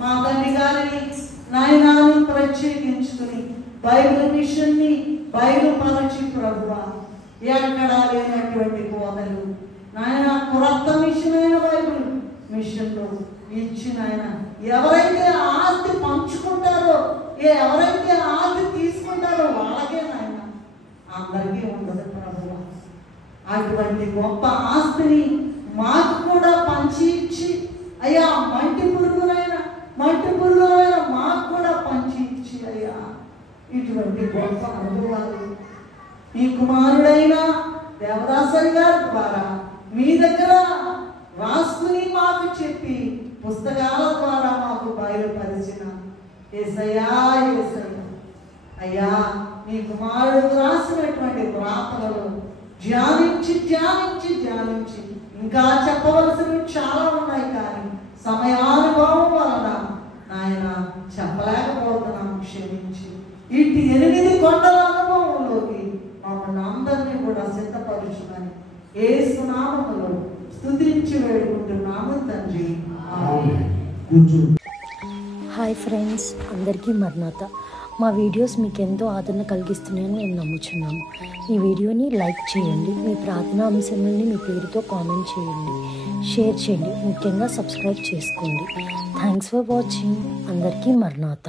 మా తండ్రి గారిని నాయనాను ప్రత్యేకించుకుని బైబిల్ మిషన్ని బయలుపరచి ప్రభువా, ఎక్కడా లేనటువంటి బోధలు నాయన క్రొత్త మిషన్ అయిన బైబిల్ మిషన్లో ఇచ్చిన ఆయన ఎవరైతే ఆస్తి పంచుకుంటారో, ఎవరైతే ఆస్తి తీసుకుంటారో వాళ్ళకే నాయన, అందరికీ ఉండదు ప్రభువా. అటువంటి గొప్ప ఆస్తిని మాకు కూడా పంచి ఇచ్చి, అయ్యా మట్టి పురుగులైన మాకు కూడా పంచి ఇచ్చి, అయ్యా ఇటువంటి గొప్ప అనుభవాలు ఈ కుమారుడైన దేవదాసరి గారి ద్వారా మీ దగ్గర రాసుకుని మాకు చెప్పి పుస్తకాల ద్వారా మాకు బయలుపరిచిన యేసయ్యా, యేసయ్యా అయ్యా, నీ కుమారుడు రాసినటువంటి వ్రాతలలో ధ్యానించి ధ్యానించి ధ్యానించి ఇంకా చెప్పవలసినవి చాలా ఉన్నాయి, కానీ సమయానుభవం వలన నాయన చెప్పలేకపోతున్నాము. క్షమించి ఇటు 8 కొండల అనుభవంలోకి మమ్మల్ని అందరినీ కూడా సిద్ధపరుచుమని యేసు నామములో స్తుతించి వేడుకుంటున్నాము తండ్రి. హాయ్ ఫ్రెండ్స్, అందరికీ మర్నాత. మా వీడియోస్ మీకు ఎంతో ఆదరణ కలిగిస్తున్నాయని మేము నమ్ముచున్నాము. ఈ వీడియోని లైక్ చేయండి, మీ ప్రార్థనా అంశాలని మీ పేరుతో కామెంట్ చేయండి, షేర్ చేయండి, ముఖ్యంగా సబ్స్క్రైబ్ చేసుకోండి. Thanks for watching. అందరికీ మర్నాత.